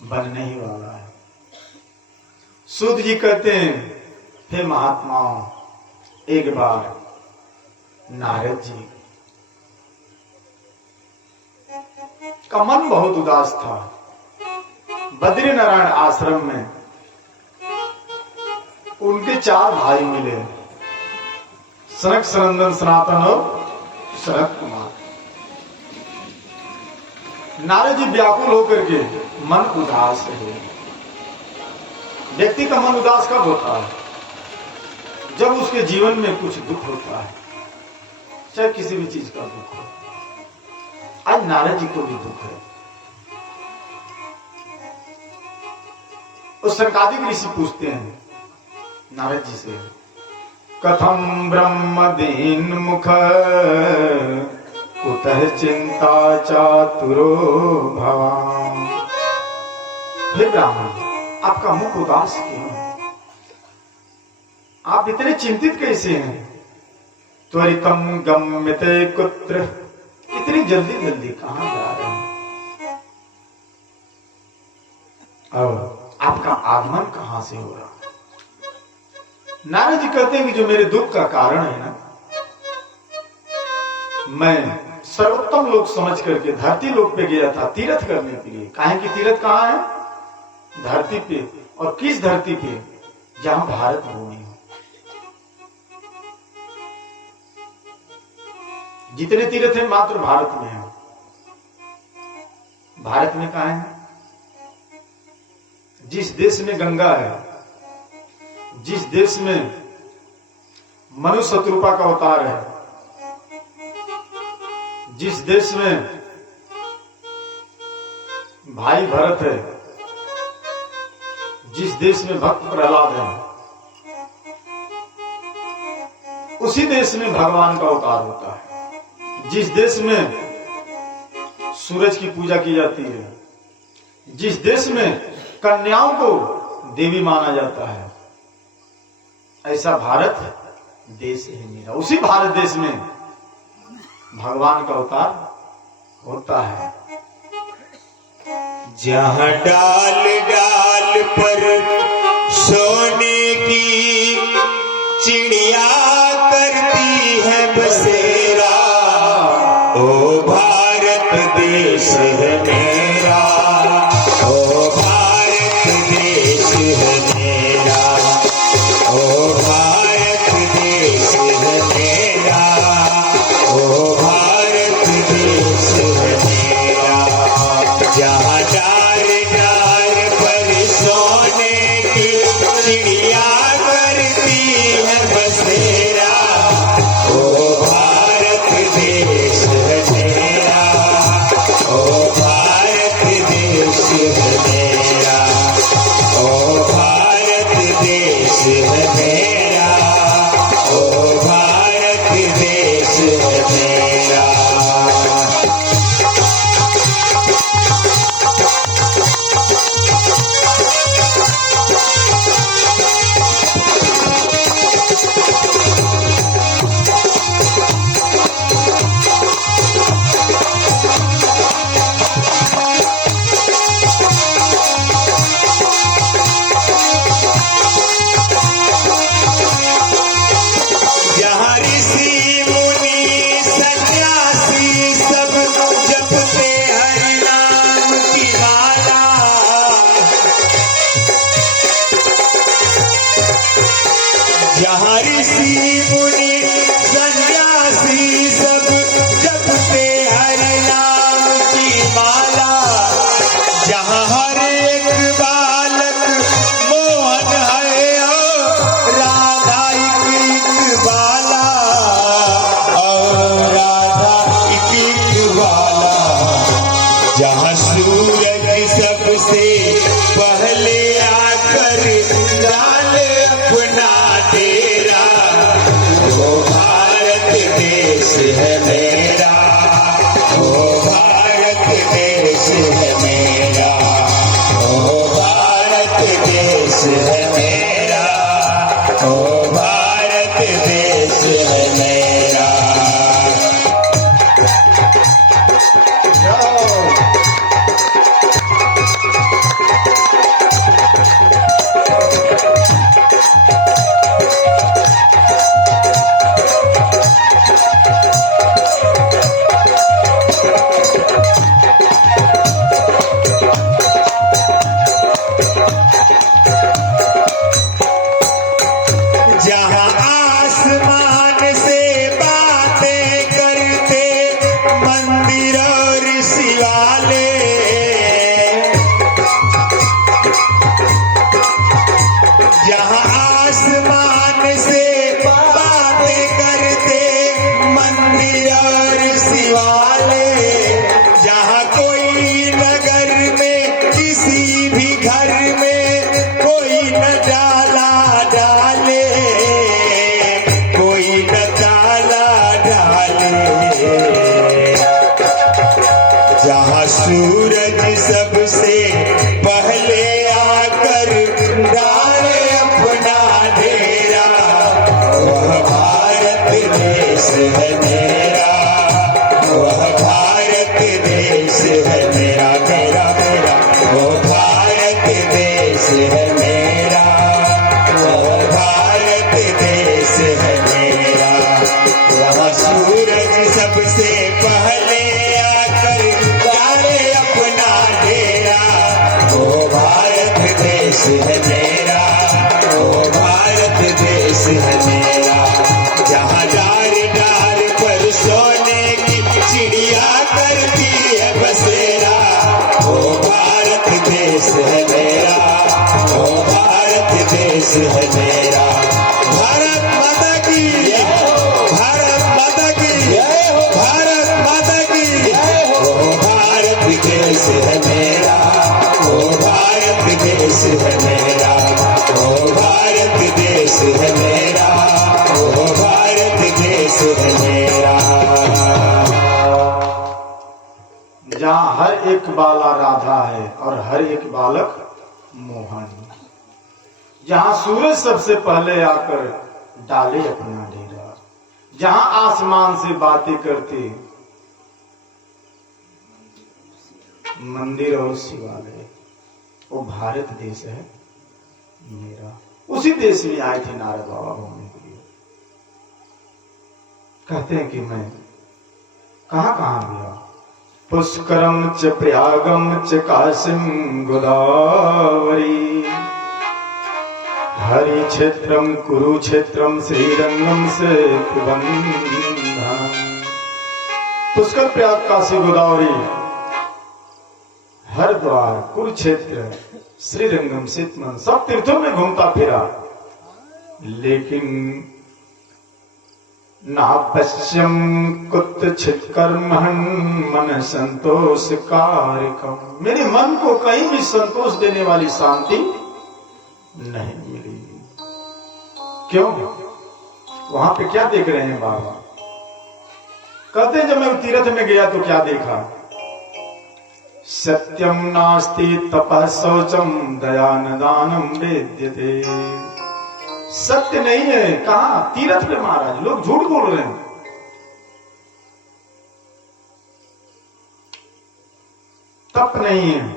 बनने ही वाला है। सूत जी कहते हैं, हे महात्माओं, एक बार नारद जी का मन बहुत उदास था। बद्री नारायण आश्रम में उनके 4 भाई मिले, सनक, सनंदन, सनातन और शरद कुमार। नारद जी व्याकुल होकर के मन उदास है। व्यक्ति का मन उदास कब होता है? जब उसके जीवन में कुछ दुख होता है, चाहे किसी भी चीज का दुख हो। आज नारद जी को भी दुख है। उस सनकादिक ऋषि पूछते हैं नारद जी से, कथम ब्रह्म दीन मुख कुतः चिंता चातुरो भवान। हे ब्राह्मण, आपका मुख उदास क्यों है? आप इतने चिंतित कैसे हैं? त्वरितम गम्यते कुत्र, इतनी जल्दी जल्दी कहां जा रहे हैं? और आपका आगमन कहां से हो रहा? नारद जी कहते हैं कि जो मेरे दुख का कारण है ना, मैं सर्वोत्तम लोक समझ करके धरती लोक पे गया था तीर्थ करने के लिए। काहे कि तीर्थ कहाँ है? धरती पे। और किस धरती पे? जहां भारत भूमि हो। जितने तीर्थ है मात्र भारत में है। भारत में कहाँ है? जिस देश में गंगा है, जिस देश में मनु शत्रुपा का अवतार है, जिस देश में भाई भरत है, जिस देश में भक्त प्रहलाद है, उसी देश में भगवान का अवतार होता है। जिस देश में सूरज की पूजा की जाती है, जिस देश में कन्याओं को देवी माना जाता है, ऐसा भारत देश है मेरा। उसी भारत देश में भगवान का अवतार होता है। जहाँ डाल डाल पर सोने की चिड़िया करती है बसेरा, ओ भारत देश है मेरा, ओ भारत देश है मेरा, ओ भारत देश है मेरा, ओ भारत देश है मेरा। जहाँ डार डार पर सोने की चिड़िया करती है बसेरा, ओ भारत देश है मेरा, ओ भारत देश है मेरा, ओ भारत देश है मेरा, ओ भारत देश है मेरा। जहाँ ऋषि मुनि सन्यासी सब जपते हरि नाम की माला, जहाँ ऋषि मुनि सन्यासी सब जपते हरि नाम की माला, जहाँ हर एक बालक मोहन है और राधा एक बाला, और राधा एक बाला, जहाँ सूरज सबसे पहले आकर डाले अपना डेरा, वो भारत देश है मेरा, वो भारत देश है मेरा, वो भारत देश है मेरा, वो भारत देश है मेरा। जहाँ आसमान से बातें करते मंदिर और शिवाले, जहाँ आसमान से बातें करते मंदिर और शिवाले, जहाँ कोई नगर में किसी भी घर में कोई न डाला डाले, कोई न डाला डाले, जहाँ सूरज सबसे पहले आकर डाले अपना डेरा, वह भारत देश है मेरा, वह भारत देश है मेरा, मेरा मेरा, वो भारत देश है मेरा, वो भारत देश है मेरा, ओ भारत देश है मेरा। जहाँ डार डार पर सोने की चिड़िया करती है बसेरा, ओ भारत देश है मेरा, ओ भारत देश है मेरा। भारत माता की, भारत माता की, भारत माता की। ओ भारत देश है मेरा, ओ भारत देश है मेरा, ओ भारत देश है मेरा, ओ भारत देश है मेरा। जहाँ हर एक बाला राधा है और हर एक बालक मोहन, जहाँ सूरज सबसे पहले आकर डाले अपना डेरा, जहाँ आसमान से बातें करते मंदिर और शिवालय, वो भारत देश है मेरा। उसी देश में आए थे नारद बाबा घूमने के लिए। कहते हैं कि मैं कहां कहां गया, पुष्करम च प्रयागम च काशीम गोदावरी, हरि क्षेत्रम कुरुक्षेत्रम श्रीरंगम से पुष्कर प्रयाग काशी गोदावरी हरिद्वार कुरुक्षेत्र श्रीरंगम सितमन सब तीर्थों में घूमता फिरा, लेकिन ना पश्यम कुत्सित कर्महन मन संतोष कारकम, मेरे मन को कहीं भी संतोष देने वाली शांति नहीं मिली। क्यों? वहां पे क्या देख रहे हैं बाबा? कहते जब मैं तीर्थ में गया तो क्या देखा, सत्यम नास्ति तपः शौचम दयान दानम वेद्यते, सत्य नहीं है। कहा? तीर्थ पे महाराज, लोग झूठ बोल रहे हैं। तप नहीं है,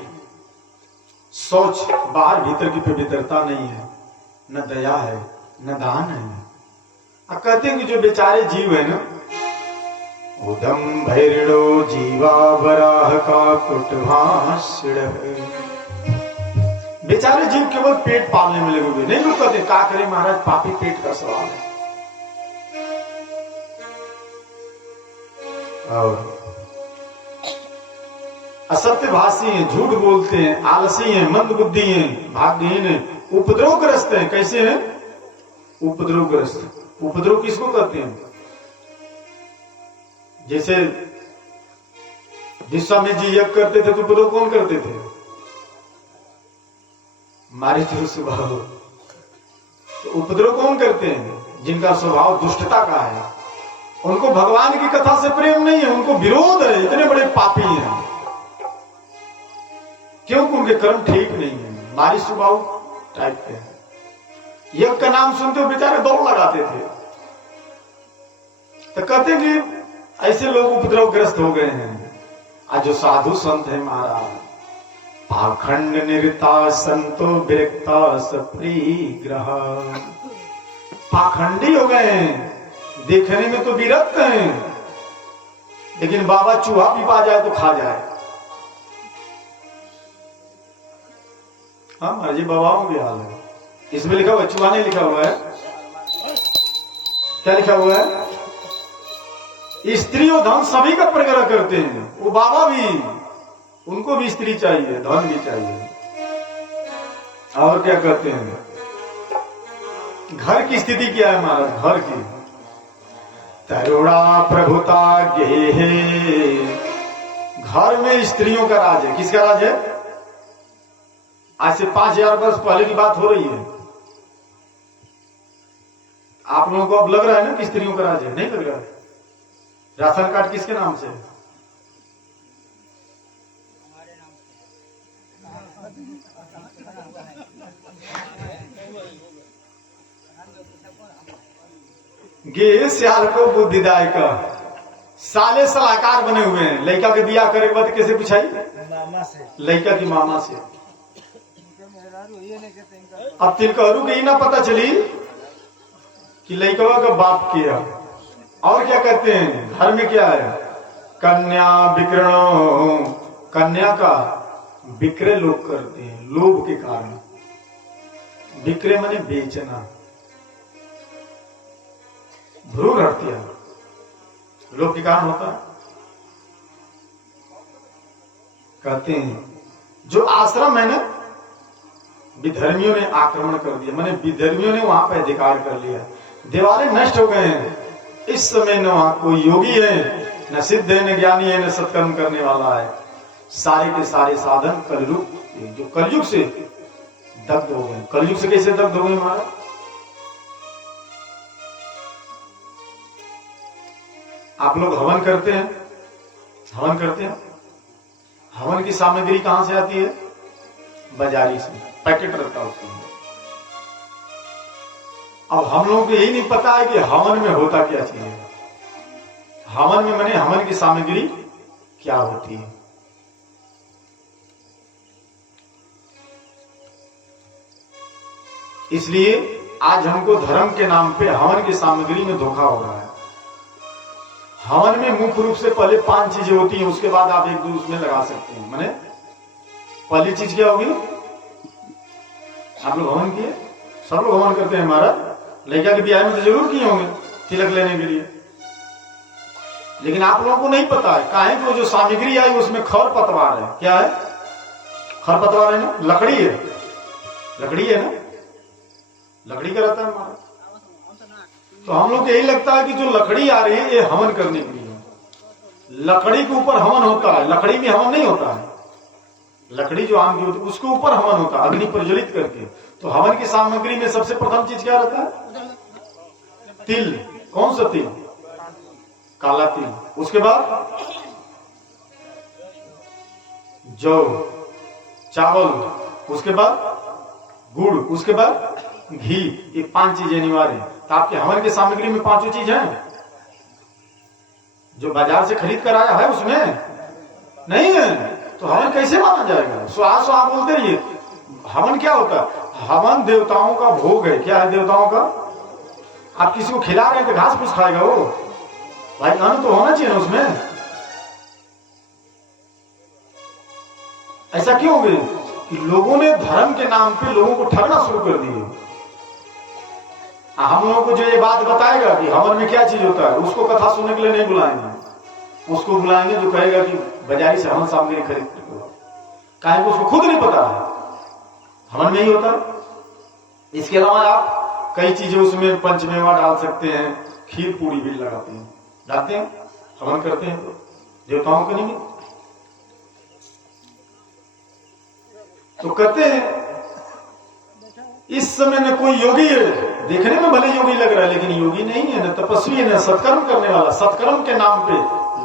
शौच बाहर भीतर की पवित्रता नहीं है, न दया है न दान है। कहते हैं कि जो बेचारे जीव है ना, उदम भैरड़ो जीवा वराह का कुटभाषिण, बेचारे जीव केवल पेट पालने में लगे हुए। नहीं लोग कहते क्या करें महाराज, पापी पेट का सवाल है। और असत्यभाषी हैं, झूठ बोलते हैं, आलसी हैं, मंदबुद्धि हैं, भाग्यहीन हैं, उपद्रवग्रस्त हैं। कैसे हैं? उपद्रवग्रस्त। उपद्रव किसको कहते हैं? जैसे विश्वामित्र जी यज्ञ करते थे तो उपद्रव कौन करते थे? मारीच स्वभाव। तो उपद्रव कौन करते हैं? जिनका स्वभाव दुष्टता का है, उनको भगवान की कथा से प्रेम नहीं है, उनको विरोध है, इतने बड़े पापी हैं। क्योंकि उनके कर्म ठीक नहीं है, मारी स्वभाव टाइप के हैं। यज्ञ का नाम सुनते हुए बेचारे दौड़ लगाते थे। तो कहते कि ऐसे लोग उपद्रवग्रस्त हो गए हैं। आज जो साधु संत है महाराज, पाखंड निरता संतो विरक्ता सप्रीग्रह, पाखंडी हो गए हैं, देखने में तो विरक्त हैं, लेकिन बाबा चूहा भी पा जाए तो खा जाए। हाँ महाराज, बाबाओं की हाल है। इसमें लिखा हुआ, चूहा नहीं लिखा हुआ है, क्या लिखा हुआ है? स्त्री और धन सभी का प्रग्रह करते हैं। वो बाबा भी, उनको भी स्त्री चाहिए, धन भी चाहिए। और क्या कहते हैं? घर की स्थिति क्या है महाराज? घर की तरुणा प्रभुता गेहे, घर में स्त्रियों का राज है। किसका राज है? आज से 5000 वर्ष पहले की बात हो रही है। आप लोगों को अब लग रहा है ना कि स्त्रियों का राज है? नहीं लग रहा है। राशन कार्ड किसके नाम से? गे सियाल को बुद्धिदायक, साले सलाहकार बने हुए हैं। लड़का के बियाह करे बाद कैसे पूछाई? मामा से, लड़का की मामा से। अब तिलकहरू के ही ना पता चली कि लड़का का बाप किया। और क्या कहते हैं? घर में क्या है? कन्या विक्रयणो, कन्या का विक्रय लोग करते हैं लोभ के कारण। विक्रय माने बेचना, भ्रूण हत्या लोग के कारण होता है। कहते हैं जो आश्रम है ना, विधर्मियों ने आक्रमण कर दिया, माने विधर्मियों ने वहां पर अधिकार कर लिया, दीवारें नष्ट हो गए हैं। इस समय न वहां कोई योगी है, न सिद्ध है, न ज्ञानी है, न सत्कर्म करने वाला है। सारे के सारे साधन कलयुग, जो कलयुग से दग्ध हो गए। कलयुग से कैसे दग्ध हो गए महाराज? आप लोग हवन करते हैं, हवन करते हैं, हवन की सामग्री कहां से आती है? बाजारी से, पैकेट रहता है उसमें। अब हम लोगों को यही नहीं पता है कि हवन में होता क्या चीज है। हवन में माने हवन की सामग्री क्या होती है। इसलिए आज हमको धर्म के नाम पे हवन की सामग्री में धोखा हो रहा है। हवन में मुख्य रूप से पहले 5 चीजें होती हैं, उसके बाद आप एक दो उसमें लगा सकते हैं। माने पहली चीज क्या होगी? आप लोग हवन किए, सब लोग हवन करते हैं। हमारा लड़का के ब्याह में तो जरूर किए होंगे तिलक लेने के लिए, लेकिन आप लोगों को नहीं पता है काहे को जो सामग्री आई उसमें खरपतवार है। क्या है? खरपतवार है ना, लकड़ी है, लकड़ी है ना, लकड़ी का रहता है हमारा। तो हम लोग को यही लगता है कि जो लकड़ी आ रही है ये हवन करने के लिए है। लकड़ी के ऊपर हवन होता है, लकड़ी में हवन नहीं होता है। लकड़ी जो आम की होती है उसके ऊपर हवन होता है, अग्नि प्रज्वलित करके। तो हवन की सामग्री में सबसे प्रथम चीज क्या रहता है? तिल। कौन सा तिल? काला तिल। उसके बाद जौ, चावल, उसके बाद गुड़, उसके बाद घी। ये 5 चीजें अनिवार्य है। तो आपके हवन की सामग्री में 5 चीज है। जो बाजार से खरीद कर आया है उसमें नहीं है, तो हवन कैसे माना जाएगा? स्वाहा स्वाहा बोलते रहिए। हवन क्या होता है? हवन देवताओं का भोग है। क्या है देवताओं का? आप किसी को खिला रहे हैं तो घास फूस खाएगा वो भाई, अन्न तो होना चाहिए ना उसमें। ऐसा क्यों हो गया कि लोगों ने धर्म के नाम पे लोगों को ठगना शुरू कर दिए। हम लोगों को जो ये बात बताएगा कि हवन में क्या चीज होता है, उसको कथा सुनने के लिए नहीं बुलाएंगे। उसको बुलाएंगे जो कहेगा कि बाजारी से हवन सामग्री खरीद कर, काहे को उसको खुद नहीं पता है हवन में ही होता है। इसके अलावा आप कई चीजें उसमें पंचमेवा डाल सकते हैं, खीर पूरी भी लगाते हैं, डालते हैं, हवन करते हैं तो देवताओं के नहीं। तो कहते हैं इस समय न कोई योगी है, देखने में भले योगी लग रहा है लेकिन योगी नहीं है, न तपस्वी है, न सत्कर्म करने वाला। सत्कर्म के नाम पे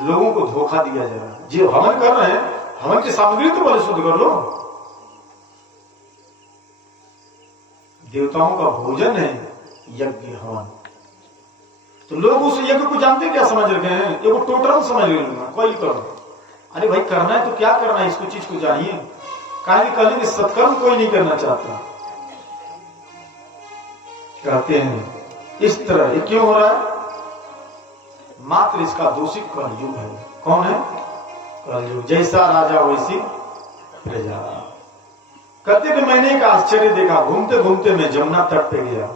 लोगों को धोखा दिया जा रहा है। जो हवन कर रहे हैं, हवन की सामग्री तो भले शुद्ध कर लो। देवताओं का भोजन है यज्ञ हवन। तो लोग उस यज्ञ को जानते क्या समझ रखे हैं? ये वो टोटल समझ रहे हैं, कोई करो। अरे भाई करना है तो क्या करना है, इसको चीज को जानिए। कहा कि सत्कर्म कोई नहीं करना चाहता। कहते हैं इस तरह ये क्यों हो रहा है? मात्र इसका दोषी कलयुग है। कौन है? कलयुग। जैसा राजा वैसी प्रजा। कहते कि मैंने एक आश्चर्य देखा, घूमते घूमते मैं जमुना तट पे गया,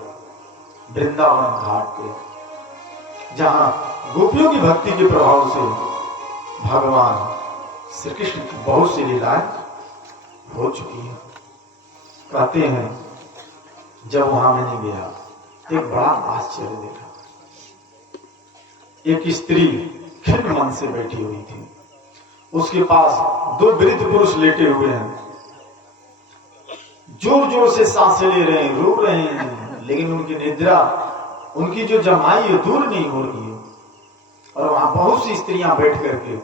वृंदावन घाट पे, जहां गोपियों की भक्ति के प्रभाव से भगवान श्री कृष्ण की बहुत सी लीलाएं हो चुकी है। कहते हैं जब वहां मैंने गया एक बड़ा आश्चर्य देखा। एक स्त्री खिन्न मन से बैठी हुई थी, उसके पास 2 वृद्ध पुरुष लेटे हुए हैं, जोर जोर से सांसें ले रहे हैं, रो रहे हैं, लेकिन उनकी निद्रा, उनकी जो जमाई है दूर नहीं हो रही है। और वहां बहुत सी स्त्रियां बैठ करके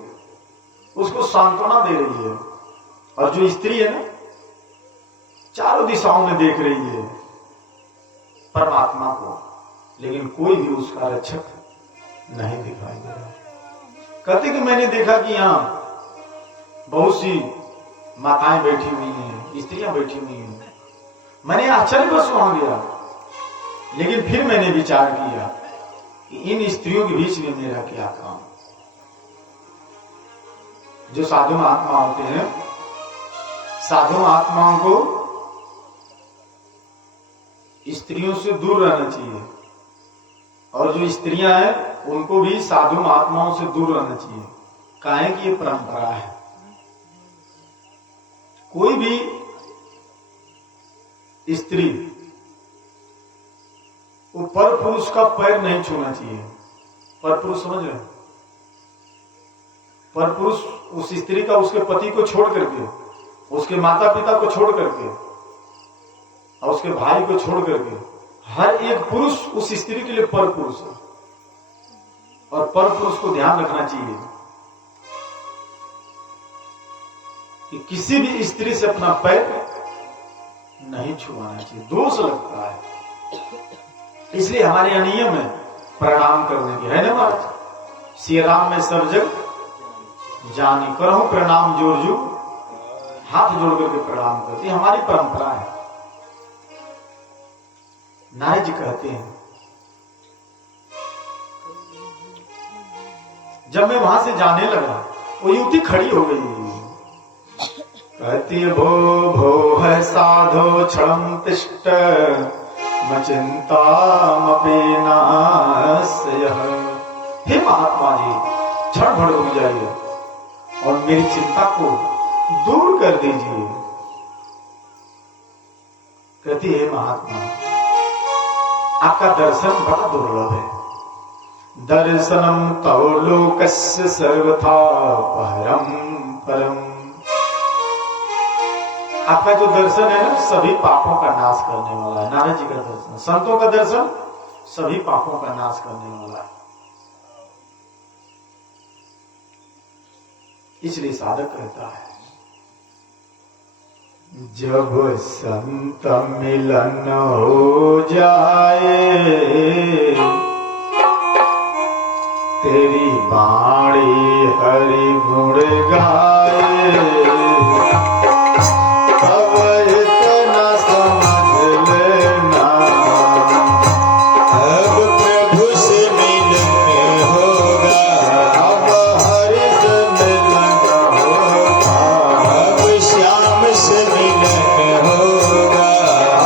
उसको सांत्वना दे रही है। और जो स्त्री है ना, चारों दिशाओं में देख रही है परमात्मा को, लेकिन कोई भी उसका रक्षक नहीं दिखाई दे रहा। कहते कि मैंने देखा कि यहां बहुत सी माताएं बैठी हुई हैं, स्त्रियां बैठी हुई हैं। मैंने आश्चर्यवश वहां गया, लेकिन फिर मैंने विचार किया कि इन स्त्रियों के बीच में मेरा क्या काम। जो साधु महात्मा होते हैं, साधु महात्माओं को स्त्रियों से दूर रहना चाहिए, और जो स्त्रियां हैं उनको भी साधु महात्माओं से दूर रहना चाहिए। काहे कि ये परंपरा है। कोई भी स्त्री वो पर पुरुष का पैर नहीं छूना चाहिए। पर पुरुष समझ रहे हैं? पर पुरुष उस स्त्री का उसके पति को छोड़ करके, उसके माता पिता को छोड़ करके और उसके भाई को छोड़ करके हर एक पुरुष उस स्त्री के लिए पर पुरुष है। और पर पुरुष को ध्यान रखना चाहिए कि किसी भी स्त्री से अपना पैर नहीं छुआना चाहिए, दोष लगता है। इसलिए हमारे यहाँ नियम है प्रणाम करने की, है ना महाराज? श्री राम में सब जग जानी करो प्रणाम जोर जो, हाथ जोड़ करके प्रणाम करते, हमारी परंपरा है। नारद जी कहते हैं, जब मैं वहां से जाने लगा वो युवती खड़ी हो गई, कहती है भो भो है साधो क्षणम तिष्ठ मचिंता मपेनास्य। हे महात्मा जी, क्षण भर रुक जाइए और मेरी चिंता को दूर कर दीजिए। कहती है महात्मा, आपका दर्शन बड़ा दुर्लभ है। दर्शनम तव लोकस्य सर्वथा परम परम। आपका जो दर्शन है ना सभी पापों का नाश करने वाला है। नारद जी का दर्शन, संतों का दर्शन सभी पापों का नाश करने वाला है। इसलिए साधक कहता है, जब संत मिलन हो जाए तेरी बाणी हरि गुण गाए, अब इतना समझ लेना अब प्रभु से मिलन होगा, अब हरि से मिलन होगा, अब श्याम से मिलन होगा,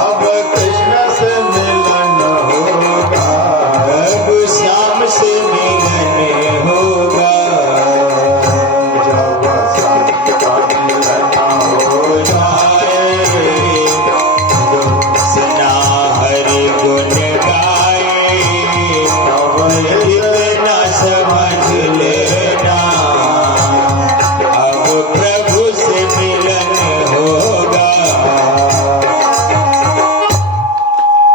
अब कृष्ण से मिलन होगा, अब श्याम से मिलन होगा। जब संत मिलन हो जाए सुना हरि गुण गाए, तब इतना समझ लेना अब प्रभु से मिलन होगा।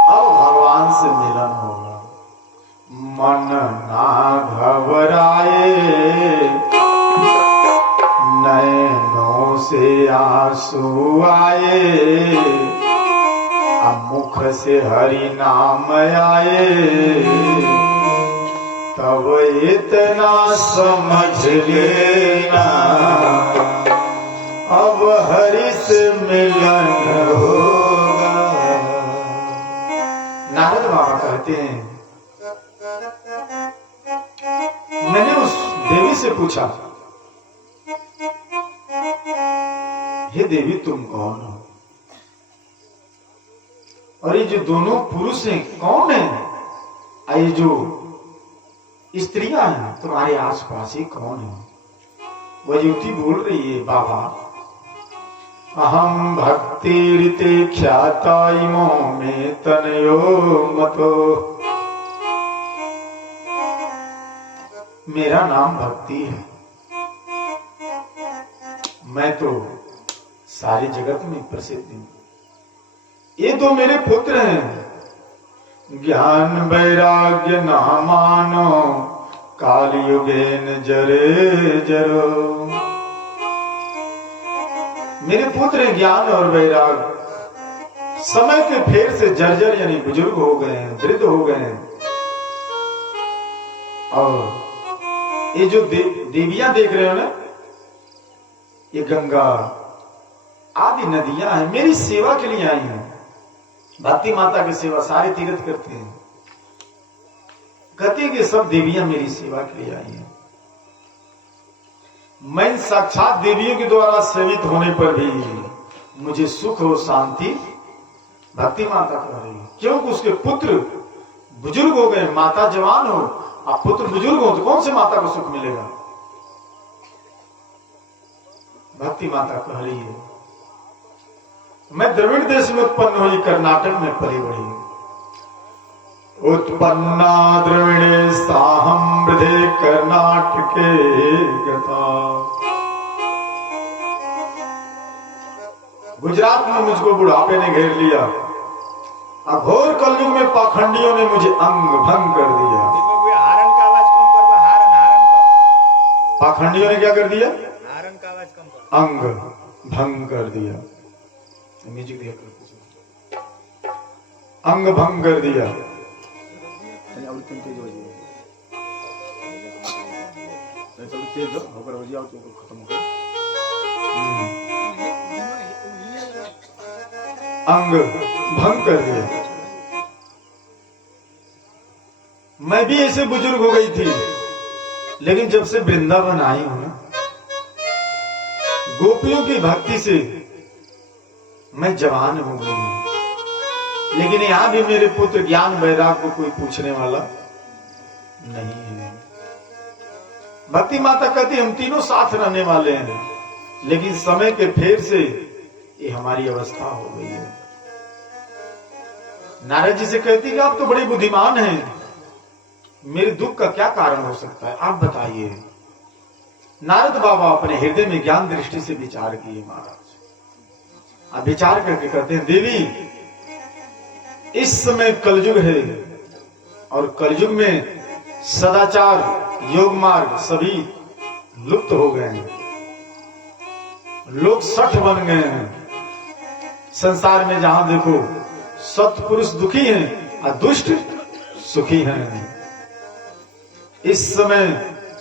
अब भगवान से मिलन होगा। मन ना घबराए, नैनों से आंसू आए, अब मुख से हरि नाम आए, तब इतना समझ लेना अब हरि से मिलन होगा। नारद बाबा कहते हैं, मैंने उस देवी से पूछा, हे देवी तुम कौन हो? और ये जो दोनों पुरुष हैं कौन है? ये जो स्त्रियां हैं तुम्हारे आसपास ही कौन है? वह युवती बोल रही है, बाबा अहम भक्ति रीते ख्याता इमो में तनयो मतो। मेरा नाम भक्ति है, मैं तो सारे जगत में प्रसिद्ध हूं। ये दो मेरे पुत्र हैं, ज्ञान वैराग्य नामानो काल युगेन जरे जरो। मेरे पुत्र हैं ज्ञान और वैराग, समय के फेर से जर्जर यानी बुजुर्ग हो गए हैं, वृद्ध हो गए हैं। और ये जो देवियां देख रहे हो ना, ये गंगा आदि नदियां हैं, मेरी सेवा के लिए आई हैं। भक्ति माता की सेवा सारे तीर्थ करते हैं, कहते हैं कि सब देवियां मेरी सेवा के लिए आई हैं। मैं साक्षात देवियों के द्वारा सेवित होने पर भी मुझे सुख और शांति भक्ति माता कह रही है, क्योंकि उसके पुत्र बुजुर्ग हो गए, माता जवान हो, अब पुत्र बुजुर्ग हो तो कौन से माता को सुख मिलेगा। भक्ति माता कह रही है, मैं द्रविड़ देश में उत्पन्न हुई, कर्नाटक में पली बढ़ी, उत्पन्ना द्रविड़े साहम वृधे कर्नाटके गता। गुजरात में मुझको बुढ़ापे ने घेर लिया, अघोर कलयुग में पाखंडियों ने मुझे अंग भंग कर दिया। हारन का आवाज कम कर, हारन हारन का, पाखंडियों ने क्या कर दिया? हारन का आवाज कम कर, अंग भंग कर दिया। म्यूजिक दिया, अंग भंग कर दिया। अंग भंग कर दिया। मैं भी ऐसे बुजुर्ग हो गई थी, लेकिन जब से वृंदावन आई हूं ना, गोपियों की भक्ति से मैं जवान हो गई हूं। लेकिन यहां भी मेरे पुत्र ज्ञान वैराग को कोई पूछने वाला नहीं है। भक्ति माता कहती हम तीनों साथ रहने वाले हैं, लेकिन समय के फेर से ये हमारी अवस्था हो गई है। नारद जी से कहती कि आप तो बड़े बुद्धिमान हैं, मेरे दुख का क्या कारण हो सकता है, आप बताइए। नारद बाबा अपने हृदय में ज्ञान दृष्टि से विचार किए महाराज। अब विचार करके कहते हैं, देवी इस समय कलयुग है, और कलयुग में सदाचार योग मार्ग सभी लुप्त हो गए हैं, लोग सठ बन गए हैं। संसार में जहां देखो सत्पुरुष दुखी हैं और दुष्ट सुखी हैं। इस समय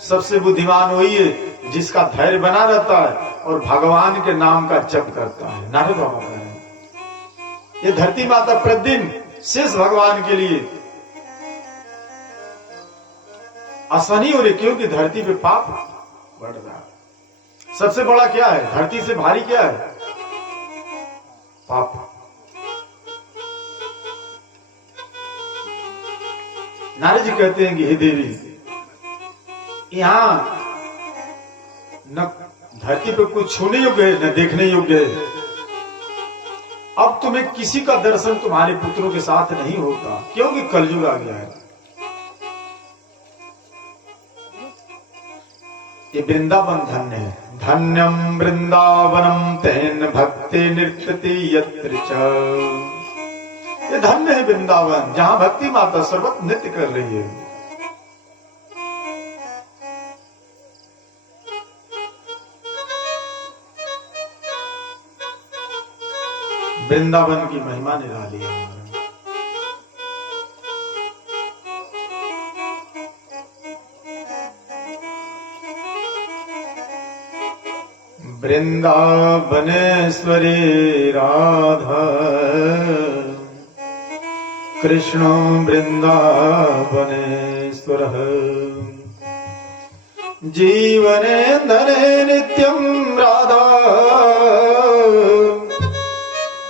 सबसे बुद्धिमान वही है जिसका धैर्य बना रहता है और भगवान के नाम का जप करता है। नारद बाबा कह रहे हैं, ये धरती माता प्रतिदिन शेष भगवान के लिए आसानी हो रही, क्योंकि धरती पे पाप बढ़ रहा है। सबसे बड़ा क्या है, धरती से भारी क्या है, पाप। नारद जी कहते हैं कि हे देवी, यहां न धरती पे कुछ छूने योग्य है न देखने योग्य है। अब तुम्हें किसी का दर्शन तुम्हारे पुत्रों के साथ नहीं होता, क्योंकि कलयुग आ गया है। ये वृंदावन धन्य है, धन्यम वृंदावनम तेन भक्ति नृत्यति यत्र च। ये धन्य है वृंदावन, जहां भक्ति माता सर्वत्र नृत्य कर रही है। वृंदावन की महिमा निराली है। वृंदावनेश्वरी राधा कृष्ण वृंदावनेश्वर जीवने धने नित्यं राधा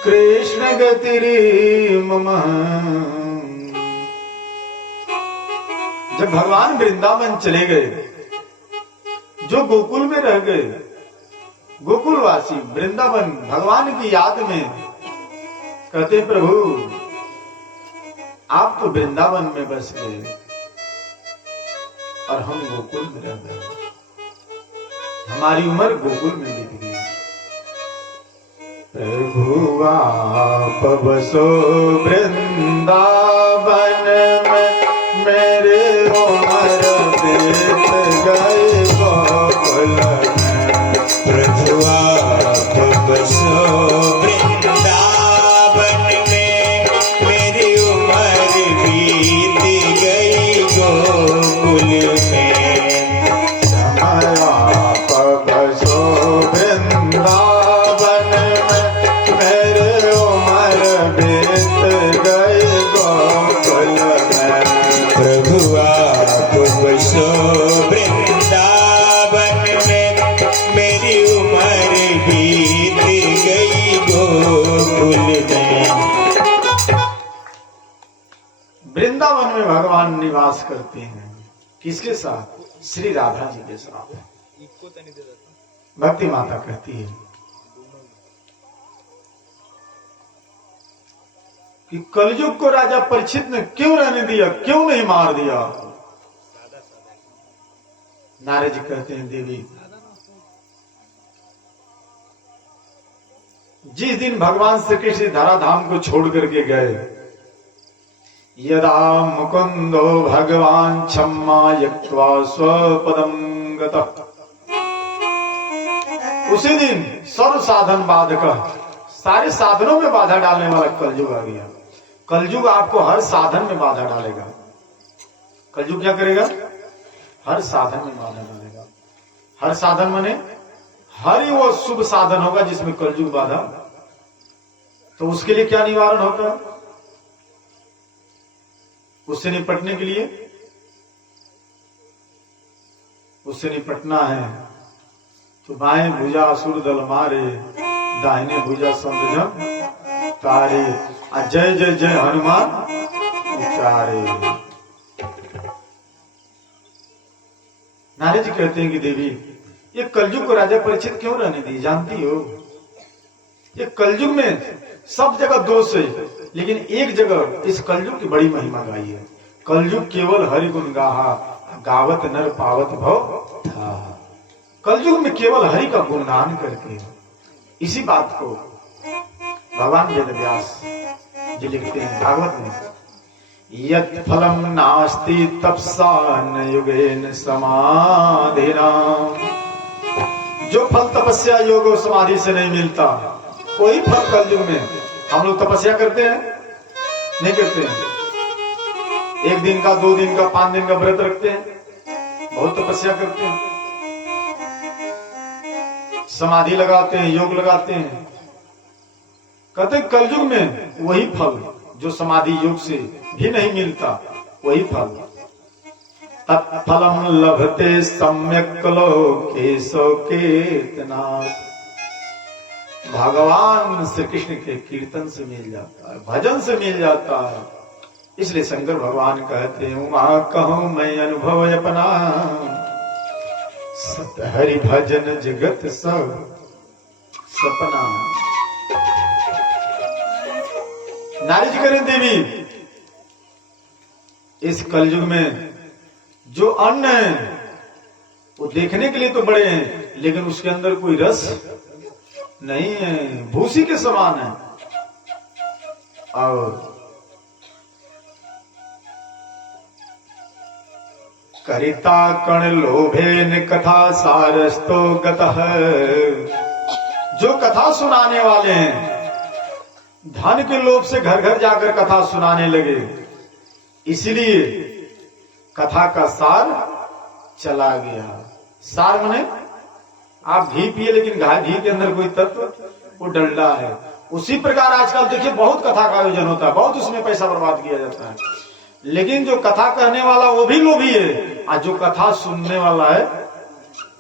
कृष्ण गतिरी मम। जब भगवान वृंदावन चले गए, जो गोकुल में रह गए, गोकुलवासी वृंदावन भगवान की याद में कहते प्रभु आप तो वृंदावन में बस गए और हम गोकुल में रह गए, हमारी उम्र गोकुल में बीत गई। प्रभु आप बसो वृंदावन में, मेरे उम्र बीत गई गोकुल में। प्रभु आप बसो वृंदावन में, मेरी उम्र बीत गई गोकुल में। आप बसो वृंदावन में, मेरे उम्र बीत गई निवास करते हैं। किसके साथ? श्री राधा जी के साथ। इको तो नहीं दे देता भक्ति माता कहती है कि कलयुग को राजा परीक्षित ने क्यों रहने दिया, क्यों नहीं मार दिया? सादा सादा नारद जी कहते हैं देवी, जिस दिन भगवान श्री कृष्ण धराधाम को छोड़ करके गए, यदा मुकुंदो भगवान क्षमा यक्त्वा स्वपदम गतः, उसी दिन सर्व साधन बाधक, सारे साधनों में बाधा डालने वाला कलयुग आ गया। कलयुग आपको हर साधन में बाधा डालेगा। कलयुग क्या करेगा? हर साधन में बाधा डालेगा। हर साधन माने हर ही वो शुभ साधन होगा जिसमें कलयुग बाधा। तो उसके लिए क्या निवारण होता? उससे निपटने के लिए, उससे निपटना है तो बाएं भुजा असुर दल मारे, दाहिने भुजा संत जन तारे, जय जय जय हनुमान उचारे। नारद जी कहते हैं कि देवी, ये कलयुग को राजा परीक्षित क्यों रहने दी? जानती हो, ये कलयुग में सब जगह दोष है, लेकिन एक जगह इस कलयुग की बड़ी महिमा गाई है। कलयुग केवल हरि गुण गाहा, गावत नर पावत भव था। कलयुग में केवल हरि का गुणगान करके, इसी बात को भगवान वेद व्यास जी लिखते हैं भागवत में, यत् फलम नास्ति तपसा न युगेन समाधिना। जो फल तपस्या योग और समाधि से नहीं मिलता, कोई फल कलयुग में। हम लोग तपस्या करते हैं? नहीं करते हैं। 1 दिन का, 2 दिन का, 5 दिन का व्रत रखते हैं, बहुत तपस्या करते हैं, समाधि लगाते हैं, योग लगाते हैं। कहते हैं कलयुग में वही फल जो समाधि योग से भी नहीं मिलता, वही फल। तत्फलम लभते सम्यक लोके कीर्तनात्। भगवान श्री कृष्ण के कीर्तन से मिल जाता है, भजन से मिल जाता है। इसलिए शंकर भगवान कहते हैं, उमा कहूं मैं अनुभव अपना, सत हरि भजन जगत सब सपना। नारी जी करें देवी, इस कलयुग में जो अन्न है वो देखने के लिए तो बड़े हैं, लेकिन उसके अंदर कोई रस नहीं है, भूसी के समान है। और करिता कण लोभेन कथा सारस्तो गतः। जो कथा सुनाने वाले हैं, धन के लोभ से घर घर जाकर कथा सुनाने लगे, इसलिए कथा का सार चला गया। सार माने आप घी पिए, लेकिन घी के अंदर कोई तत्व, वो डलडा है। उसी प्रकार आजकल देखिए बहुत कथा का आयोजन होता है, बहुत उसमें पैसा बर्बाद किया जाता है, लेकिन जो कथा कहने वाला वो भी लोभी है, और जो कथा सुनने वाला है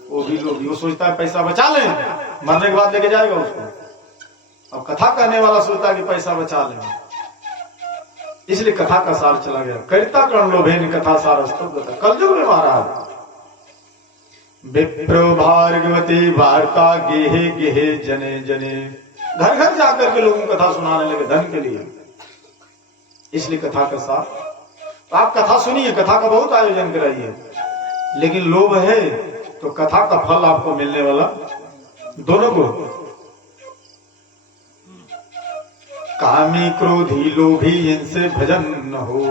वो भी लोभी। वो सोचता है पैसा बचा लें, मरने के बाद लेके जाएगा उसको। अब कथा कहने वाला सोचता है कि पैसा बचा लें, इसलिए कथा का सार चला गया। करिता कर्ण लोभेन कथा सार कलयुग में महाराज। विप्रो भार्गवती वार्ता गेहे गेहे जने जने। घर घर जाकर के लोगों को कथा सुनाने लगे धन के लिए, इसलिए कथा का सार। तो आप कथा सुनिए, कथा का बहुत आयोजन कराइए, लेकिन लोभ है तो कथा का फल आपको मिलने वाला दोनों को। कामी क्रोधी लोभी इनसे भजन न हो,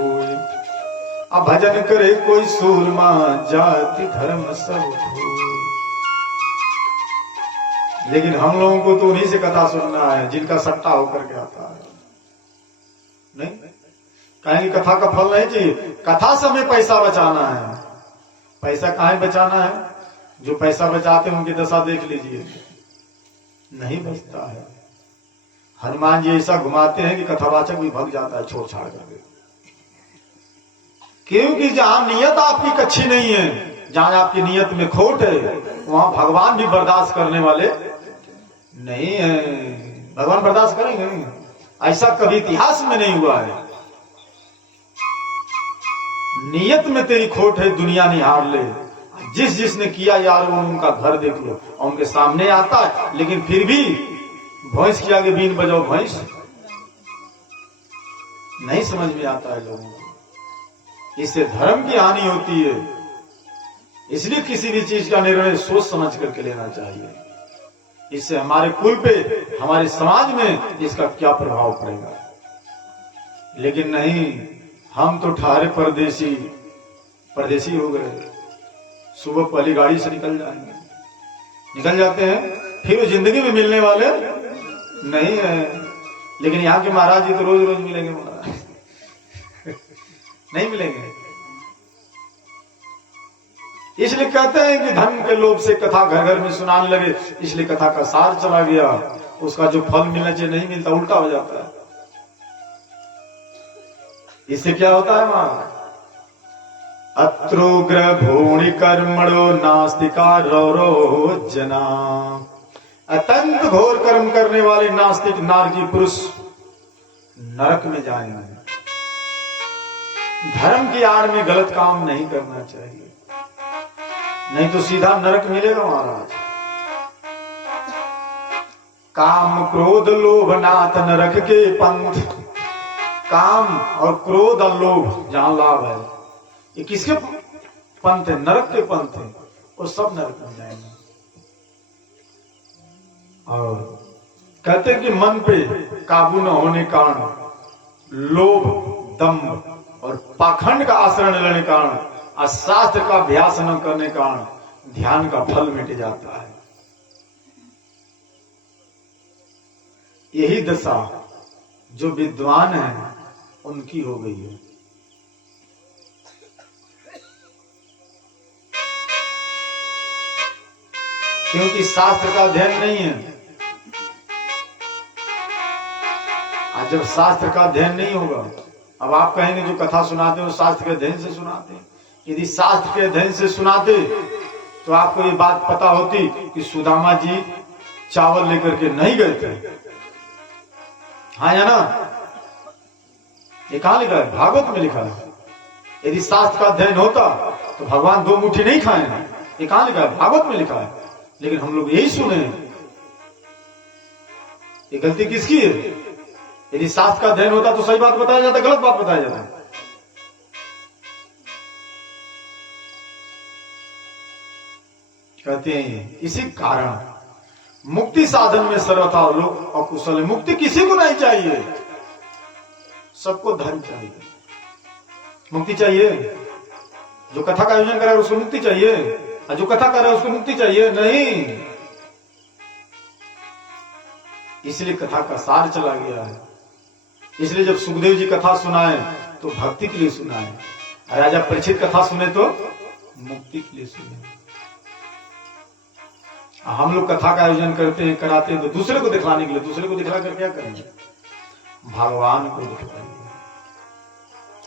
अब भजन करे कोई सूरमा जाति धर्म सब हो। लेकिन हम लोगों को तो उन्हीं से कथा सुनना है जिनका सट्टा होकर के आता है। नहीं कहेंगे कथा का फल नहीं चाहिए, कथा से हमें पैसा बचाना है। पैसा कहाँ बचाना है? जो पैसा बचाते हैं उनकी दशा देख लीजिए, नहीं बचता है। हनुमान जी ऐसा घुमाते हैं कि कथावाचक भी भग जाता है छोड़ छाड़ करके, क्योंकि जहां नियत आपकी अच्छी नहीं है, जहां आपकी नियत में खोट है, वहां भगवान भी बर्दाश्त करने वाले नहीं है। भगवान बर्दाश्त करेंगे नहीं, ऐसा कभी इतिहास में नहीं हुआ है। नियत में तेरी खोट है दुनिया निहार ले। जिस जिसने किया यार वो उनका घर देख लो, और उनके सामने आता है, लेकिन फिर भी भैंस के आगे बीन बजाओ भैंस, नहीं समझ में आता है लोगों को। इससे धर्म की हानि होती है। इसलिए किसी भी चीज का निर्णय सोच समझ करके लेना चाहिए। इससे हमारे कुल पे, हमारे समाज में इसका क्या प्रभाव पड़ेगा। लेकिन नहीं, हम तो ठहरे परदेसी हो गए। सुबह पहली गाड़ी से निकल जाते हैं, फिर वो जिंदगी में मिलने वाले नहीं है। लेकिन यहाँ के महाराज जी तो रोज रोज मिलेंगे महाराज नहीं मिलेंगे। इसलिए कहते हैं कि धन के लोभ से कथा घर घर में सुनाने लगे, इसलिए कथा का सार चला गया। उसका जो फल मिलना चाहिए नहीं मिलता, उल्टा हो जाता है। इससे क्या होता है मां? अत्रुग्र भूणि कर्मणो नास्तिका रो जना। अत्यंत घोर कर्म करने वाले नास्तिक नारकी पुरुष नरक में जाएंगे। धर्म की आड़ में गलत काम नहीं करना चाहिए, नहीं तो सीधा नरक मिलेगा महाराज। काम क्रोध लोभ नाथ नरक के पंथ। काम और क्रोध और लोभ जहां लाभ है, ये किसके पंथ है? नरक के पंथ है। वो सब नरक में जाएंगे। और कहते हैं कि मन पे काबू न होने कारण, लोभ दंभ और पाखंड का आश्रय लेने कारण, और शास्त्र का अभ्यास न करने कारण ध्यान का फल मिट जाता है। यही दशा जो विद्वान है उनकी हो गई है। क्योंकि शास्त्र का अध्ययन नहीं है। आज जब शास्त्र का अध्ययन नहीं होगा, अब आप कहेंगे जो कथा सुनाते हो शास्त्र के अध्ययन से सुनाते हैं। यदि शास्त्र के अध्ययन से सुनाते तो आपको ये बात पता होती कि सुदामा जी चावल लेकर के नहीं गए थे। हाँ या ना? ये कहां लिखा है? भागवत में लिखा है। यदि शास्त्र का अध्ययन होता तो भगवान 2 मुट्ठी नहीं खाए। ये कहां लिखा है? भागवत में लिखा है। लेकिन हम लोग यही सुने। ये गलती किसकी है? यदि शास्त्र का अध्ययन होता तो सही बात बताया जाता, गलत बात बताया जाता। कहते हैं इसी कारण मुक्ति साधन में सर्वथा लोग अकुशल है। मुक्ति किसी को नहीं चाहिए, सबको धन चाहिए। मुक्ति चाहिए। जो कथा का आयोजन करे उसको मुक्ति चाहिए, और जो कथा कर रहा है उसको मुक्ति चाहिए नहीं। इसलिए कथा का सार चला गया है। इसलिए जब सुखदेव जी कथा सुनाए तो भक्ति के लिए सुनाए, राजा परीक्षित कथा सुने तो मुक्ति के लिए सुने। हम लोग कथा का आयोजन करते हैं, कराते हैं तो दूसरे को दिखलाने के लिए। दूसरे को दिखला कर क्या करेंगे? भगवान को दिखलाइए।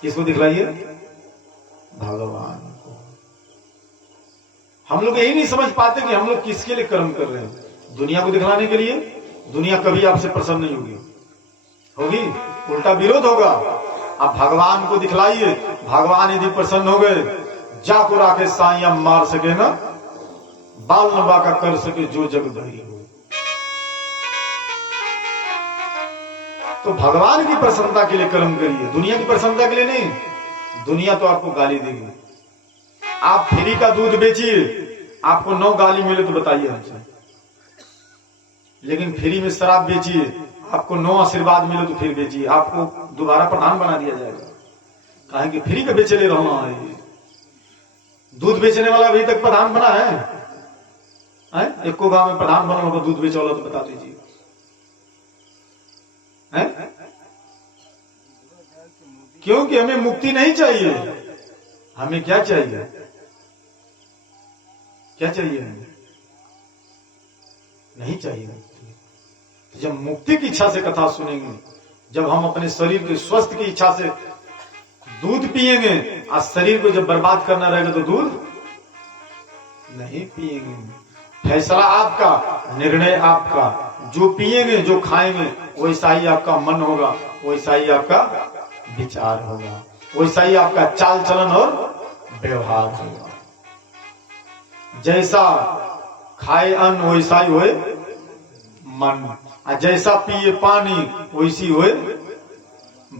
किसको दिखलाइए? भगवान को। हम लोग यही नहीं समझ पाते कि हम लोग किसके लिए कर्म कर रहे हैं। दुनिया को दिखलाने के लिए? दुनिया कभी आपसे प्रसन्न नहीं होगी, उल्टा विरोध होगा। आप भगवान को दिखलाइए। भगवान यदि प्रसन्न हो गए, जाको राखे साईं मार सके ना, बाल लंबा का कर सके जो जग धरी हो। तो भगवान की प्रसन्नता के लिए कर्म करिए, दुनिया की प्रसन्नता के लिए नहीं। दुनिया तो आपको गाली देगी। आप फ्री का दूध बेचिए, आपको 9 गाली मिले तो बताइए हमसे। लेकिन फ्री में शराब बेचिए, आपको 9 आशीर्वाद मिले तो फिर बेचिए। आपको दोबारा प्रधान बना दिया जाएगा। कहें कि फ्री का बेचे ले रहा है। दूध बेचने वाला अभी तक प्रधान बना है? एक को गांव में प्रधान बना होगा दूध बेचे वाला तो बता दीजिए। क्योंकि हमें मुक्ति नहीं चाहिए। हमें क्या चाहिए? क्या चाहिए? हमें नहीं चाहिए मुक्ति। तो जब मुक्ति की इच्छा से कथा सुनेंगे, जब हम अपने शरीर के स्वस्थ की इच्छा से दूध पिएंगे, और शरीर को जब बर्बाद करना रहेगा तो दूध नहीं पिएंगे। फैसला आपका, निर्णय आपका। जो पिएंगे, जो खाएंगे, वैसा ही आपका मन होगा, वैसा ही आपका विचार होगा, वैसा ही आपका चाल चलन और व्यवहार होगा। जैसा खाए अन्न वैसा ही होए मन, और जैसा पिए पानी वैसी होए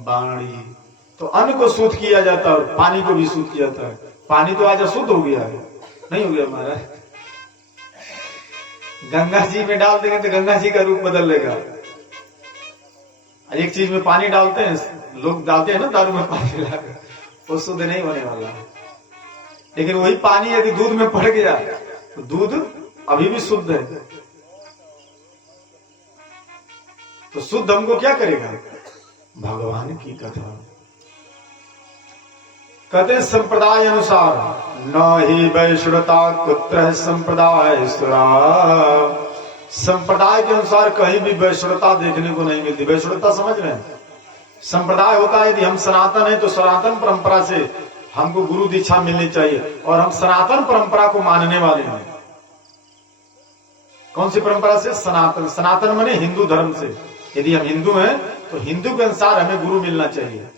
वाणी। तो अन्न को शुद्ध किया जाता है और पानी को भी शुद्ध किया जाता है। पानी तो आज अशुद्ध हो गया है, नहीं हो गया महाराज? गंगा जी में डाल देंगे तो गंगा जी का रूप बदल लेगा। एक चीज में पानी डालते हैं, लोग डालते हैं ना दारू में पानी मिलाकर, वो शुद्ध नहीं होने वाला है। लेकिन वही पानी यदि दूध में पड़ गया तो दूध अभी भी शुद्ध है। तो शुद्ध हमको क्या करेगा? भगवान की कथा। कहते संप्रदाय अनुसार न ही वैष्णवता कुत्र संप्रदाय सुरा। संप्रदाय के अनुसार कहीं भी वैष्णवता देखने को नहीं मिलती। वैष्णवता समझ रहे हैं? संप्रदाय होता है यदि हम सनातन है तो सनातन परंपरा से हमको गुरु दीक्षा मिलनी चाहिए और हम सनातन परंपरा को मानने वाले हैं। कौन सी परंपरा से? सनातन। सनातन माने हिंदू धर्म से। यदि हम हिंदू हैं तो हिंदू के अनुसार हमें गुरु मिलना चाहिए।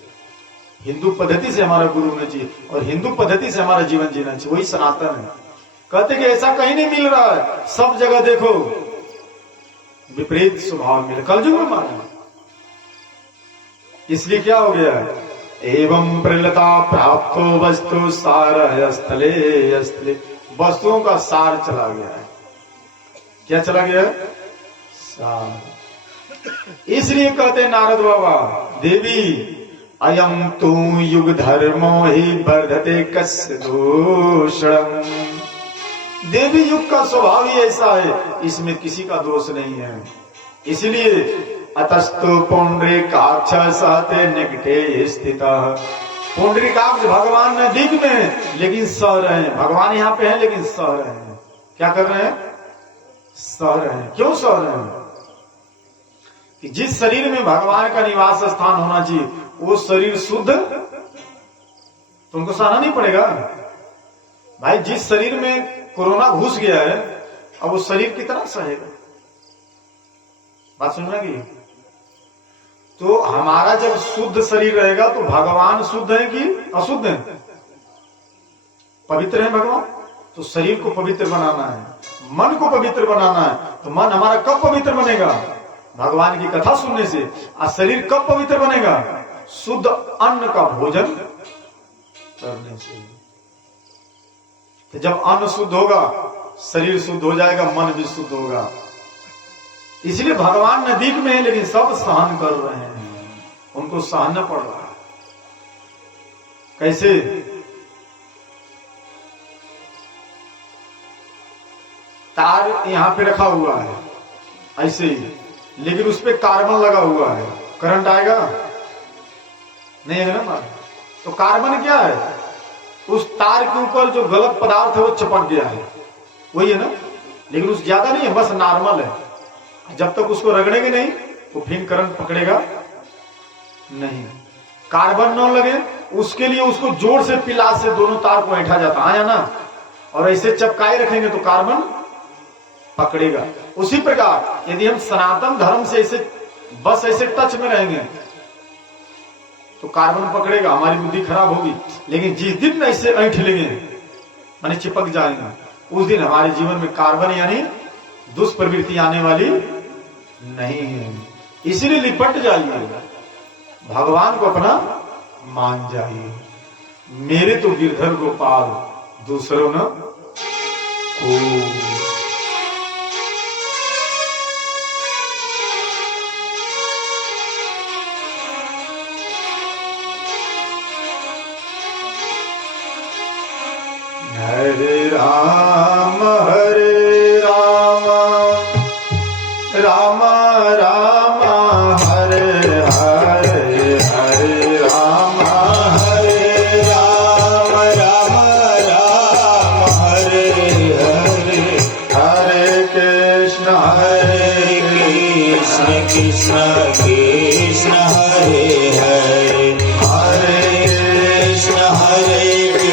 हिंदू पद्धति से हमारा गुरु होना चाहिए और हिंदू पद्धति से हमारा जीवन जीना चाहिए। वही सनातन है। कहते कि ऐसा कहीं नहीं मिल रहा है, सब जगह देखो विपरीत स्वभाव मिले। कलयुग में माना, इसलिए क्या हो गया है? एवं प्रलता प्राप्त वस्तु सार स्थले स्थले। वस्तुओं का सार चला गया है। क्या चला गया है? सार। इसलिए कहते नारद बाबा, देवी अयम तू युग धर्मो ही वर्धते कस्य दोषम। देवी युग का स्वभाव ही ऐसा है, इसमें किसी का दोष नहीं है। इसलिए अतस्तु पुंडरीकाक्ष सहते निकटे स्थित। पुंडरीकाक्ष भगवान नजदीक में है लेकिन सह रहे हैं। भगवान यहाँ पे है लेकिन सह रहे हैं। क्या कर रहे हैं? सह रहे हैं। क्यों सह रहे हैं? कि जिस शरीर में भगवान का निवास स्थान होना चाहिए वो शरीर शुद्ध, तुमको सहना नहीं पड़ेगा भाई। जिस शरीर में कोरोना घुस गया है अब वो शरीर कितना सहेगा? बात सुनना की। तो हमारा जब शुद्ध शरीर रहेगा तो भगवान शुद्ध है कि अशुद्ध है? पवित्र है भगवान। तो शरीर को पवित्र बनाना है, मन को पवित्र बनाना है। तो मन हमारा कब पवित्र बनेगा? भगवान की कथा सुनने से। और शरीर कब पवित्र बनेगा? शुद्ध अन्न का भोजन करने से। तो जब अन्न शुद्ध होगा शरीर शुद्ध हो जाएगा, मन भी शुद्ध होगा। इसलिए भगवान नजदीक में है लेकिन सब सहन कर रहे हैं, उनको सहना पड़ रहा है। कैसे? तार यहां पे रखा हुआ है ऐसे ही, लेकिन उस पे कार्बन लगा हुआ है, करंट आएगा नहीं है ना? तो कार्बन क्या है? उस तार के ऊपर जो गलत पदार्थ है वो चिपक गया है, वही है ना? लेकिन उस ज्यादा नहीं है, बस नॉर्मल है। जब तक उसको रगड़ेंगे नहीं वो फिर करंट पकड़ेगा नहीं। कार्बन न लगे उसके लिए उसको जोर से पिलास से दोनों तार को ऐंठा जाता है ना, और ऐसे चपकाए रखेंगे तो कार्बन पकड़ेगा। उसी प्रकार यदि हम सनातन धर्म से ऐसे बस ऐसे टच में रहेंगे तो कार्बन पकड़ेगा, हमारी बुद्धि खराब होगी। लेकिन जिस दिन ऐसे ऐंठ लेंगे माने चिपक जाएगा, उस दिन हमारे जीवन में कार्बन यानी दुष्प्रवृत्ति आने वाली नहीं है। इसीलिए लिपट जाइए, भगवान को अपना मान जाइए। मेरे तो गिरधर गोपाल, दूसरों न को। हरे राम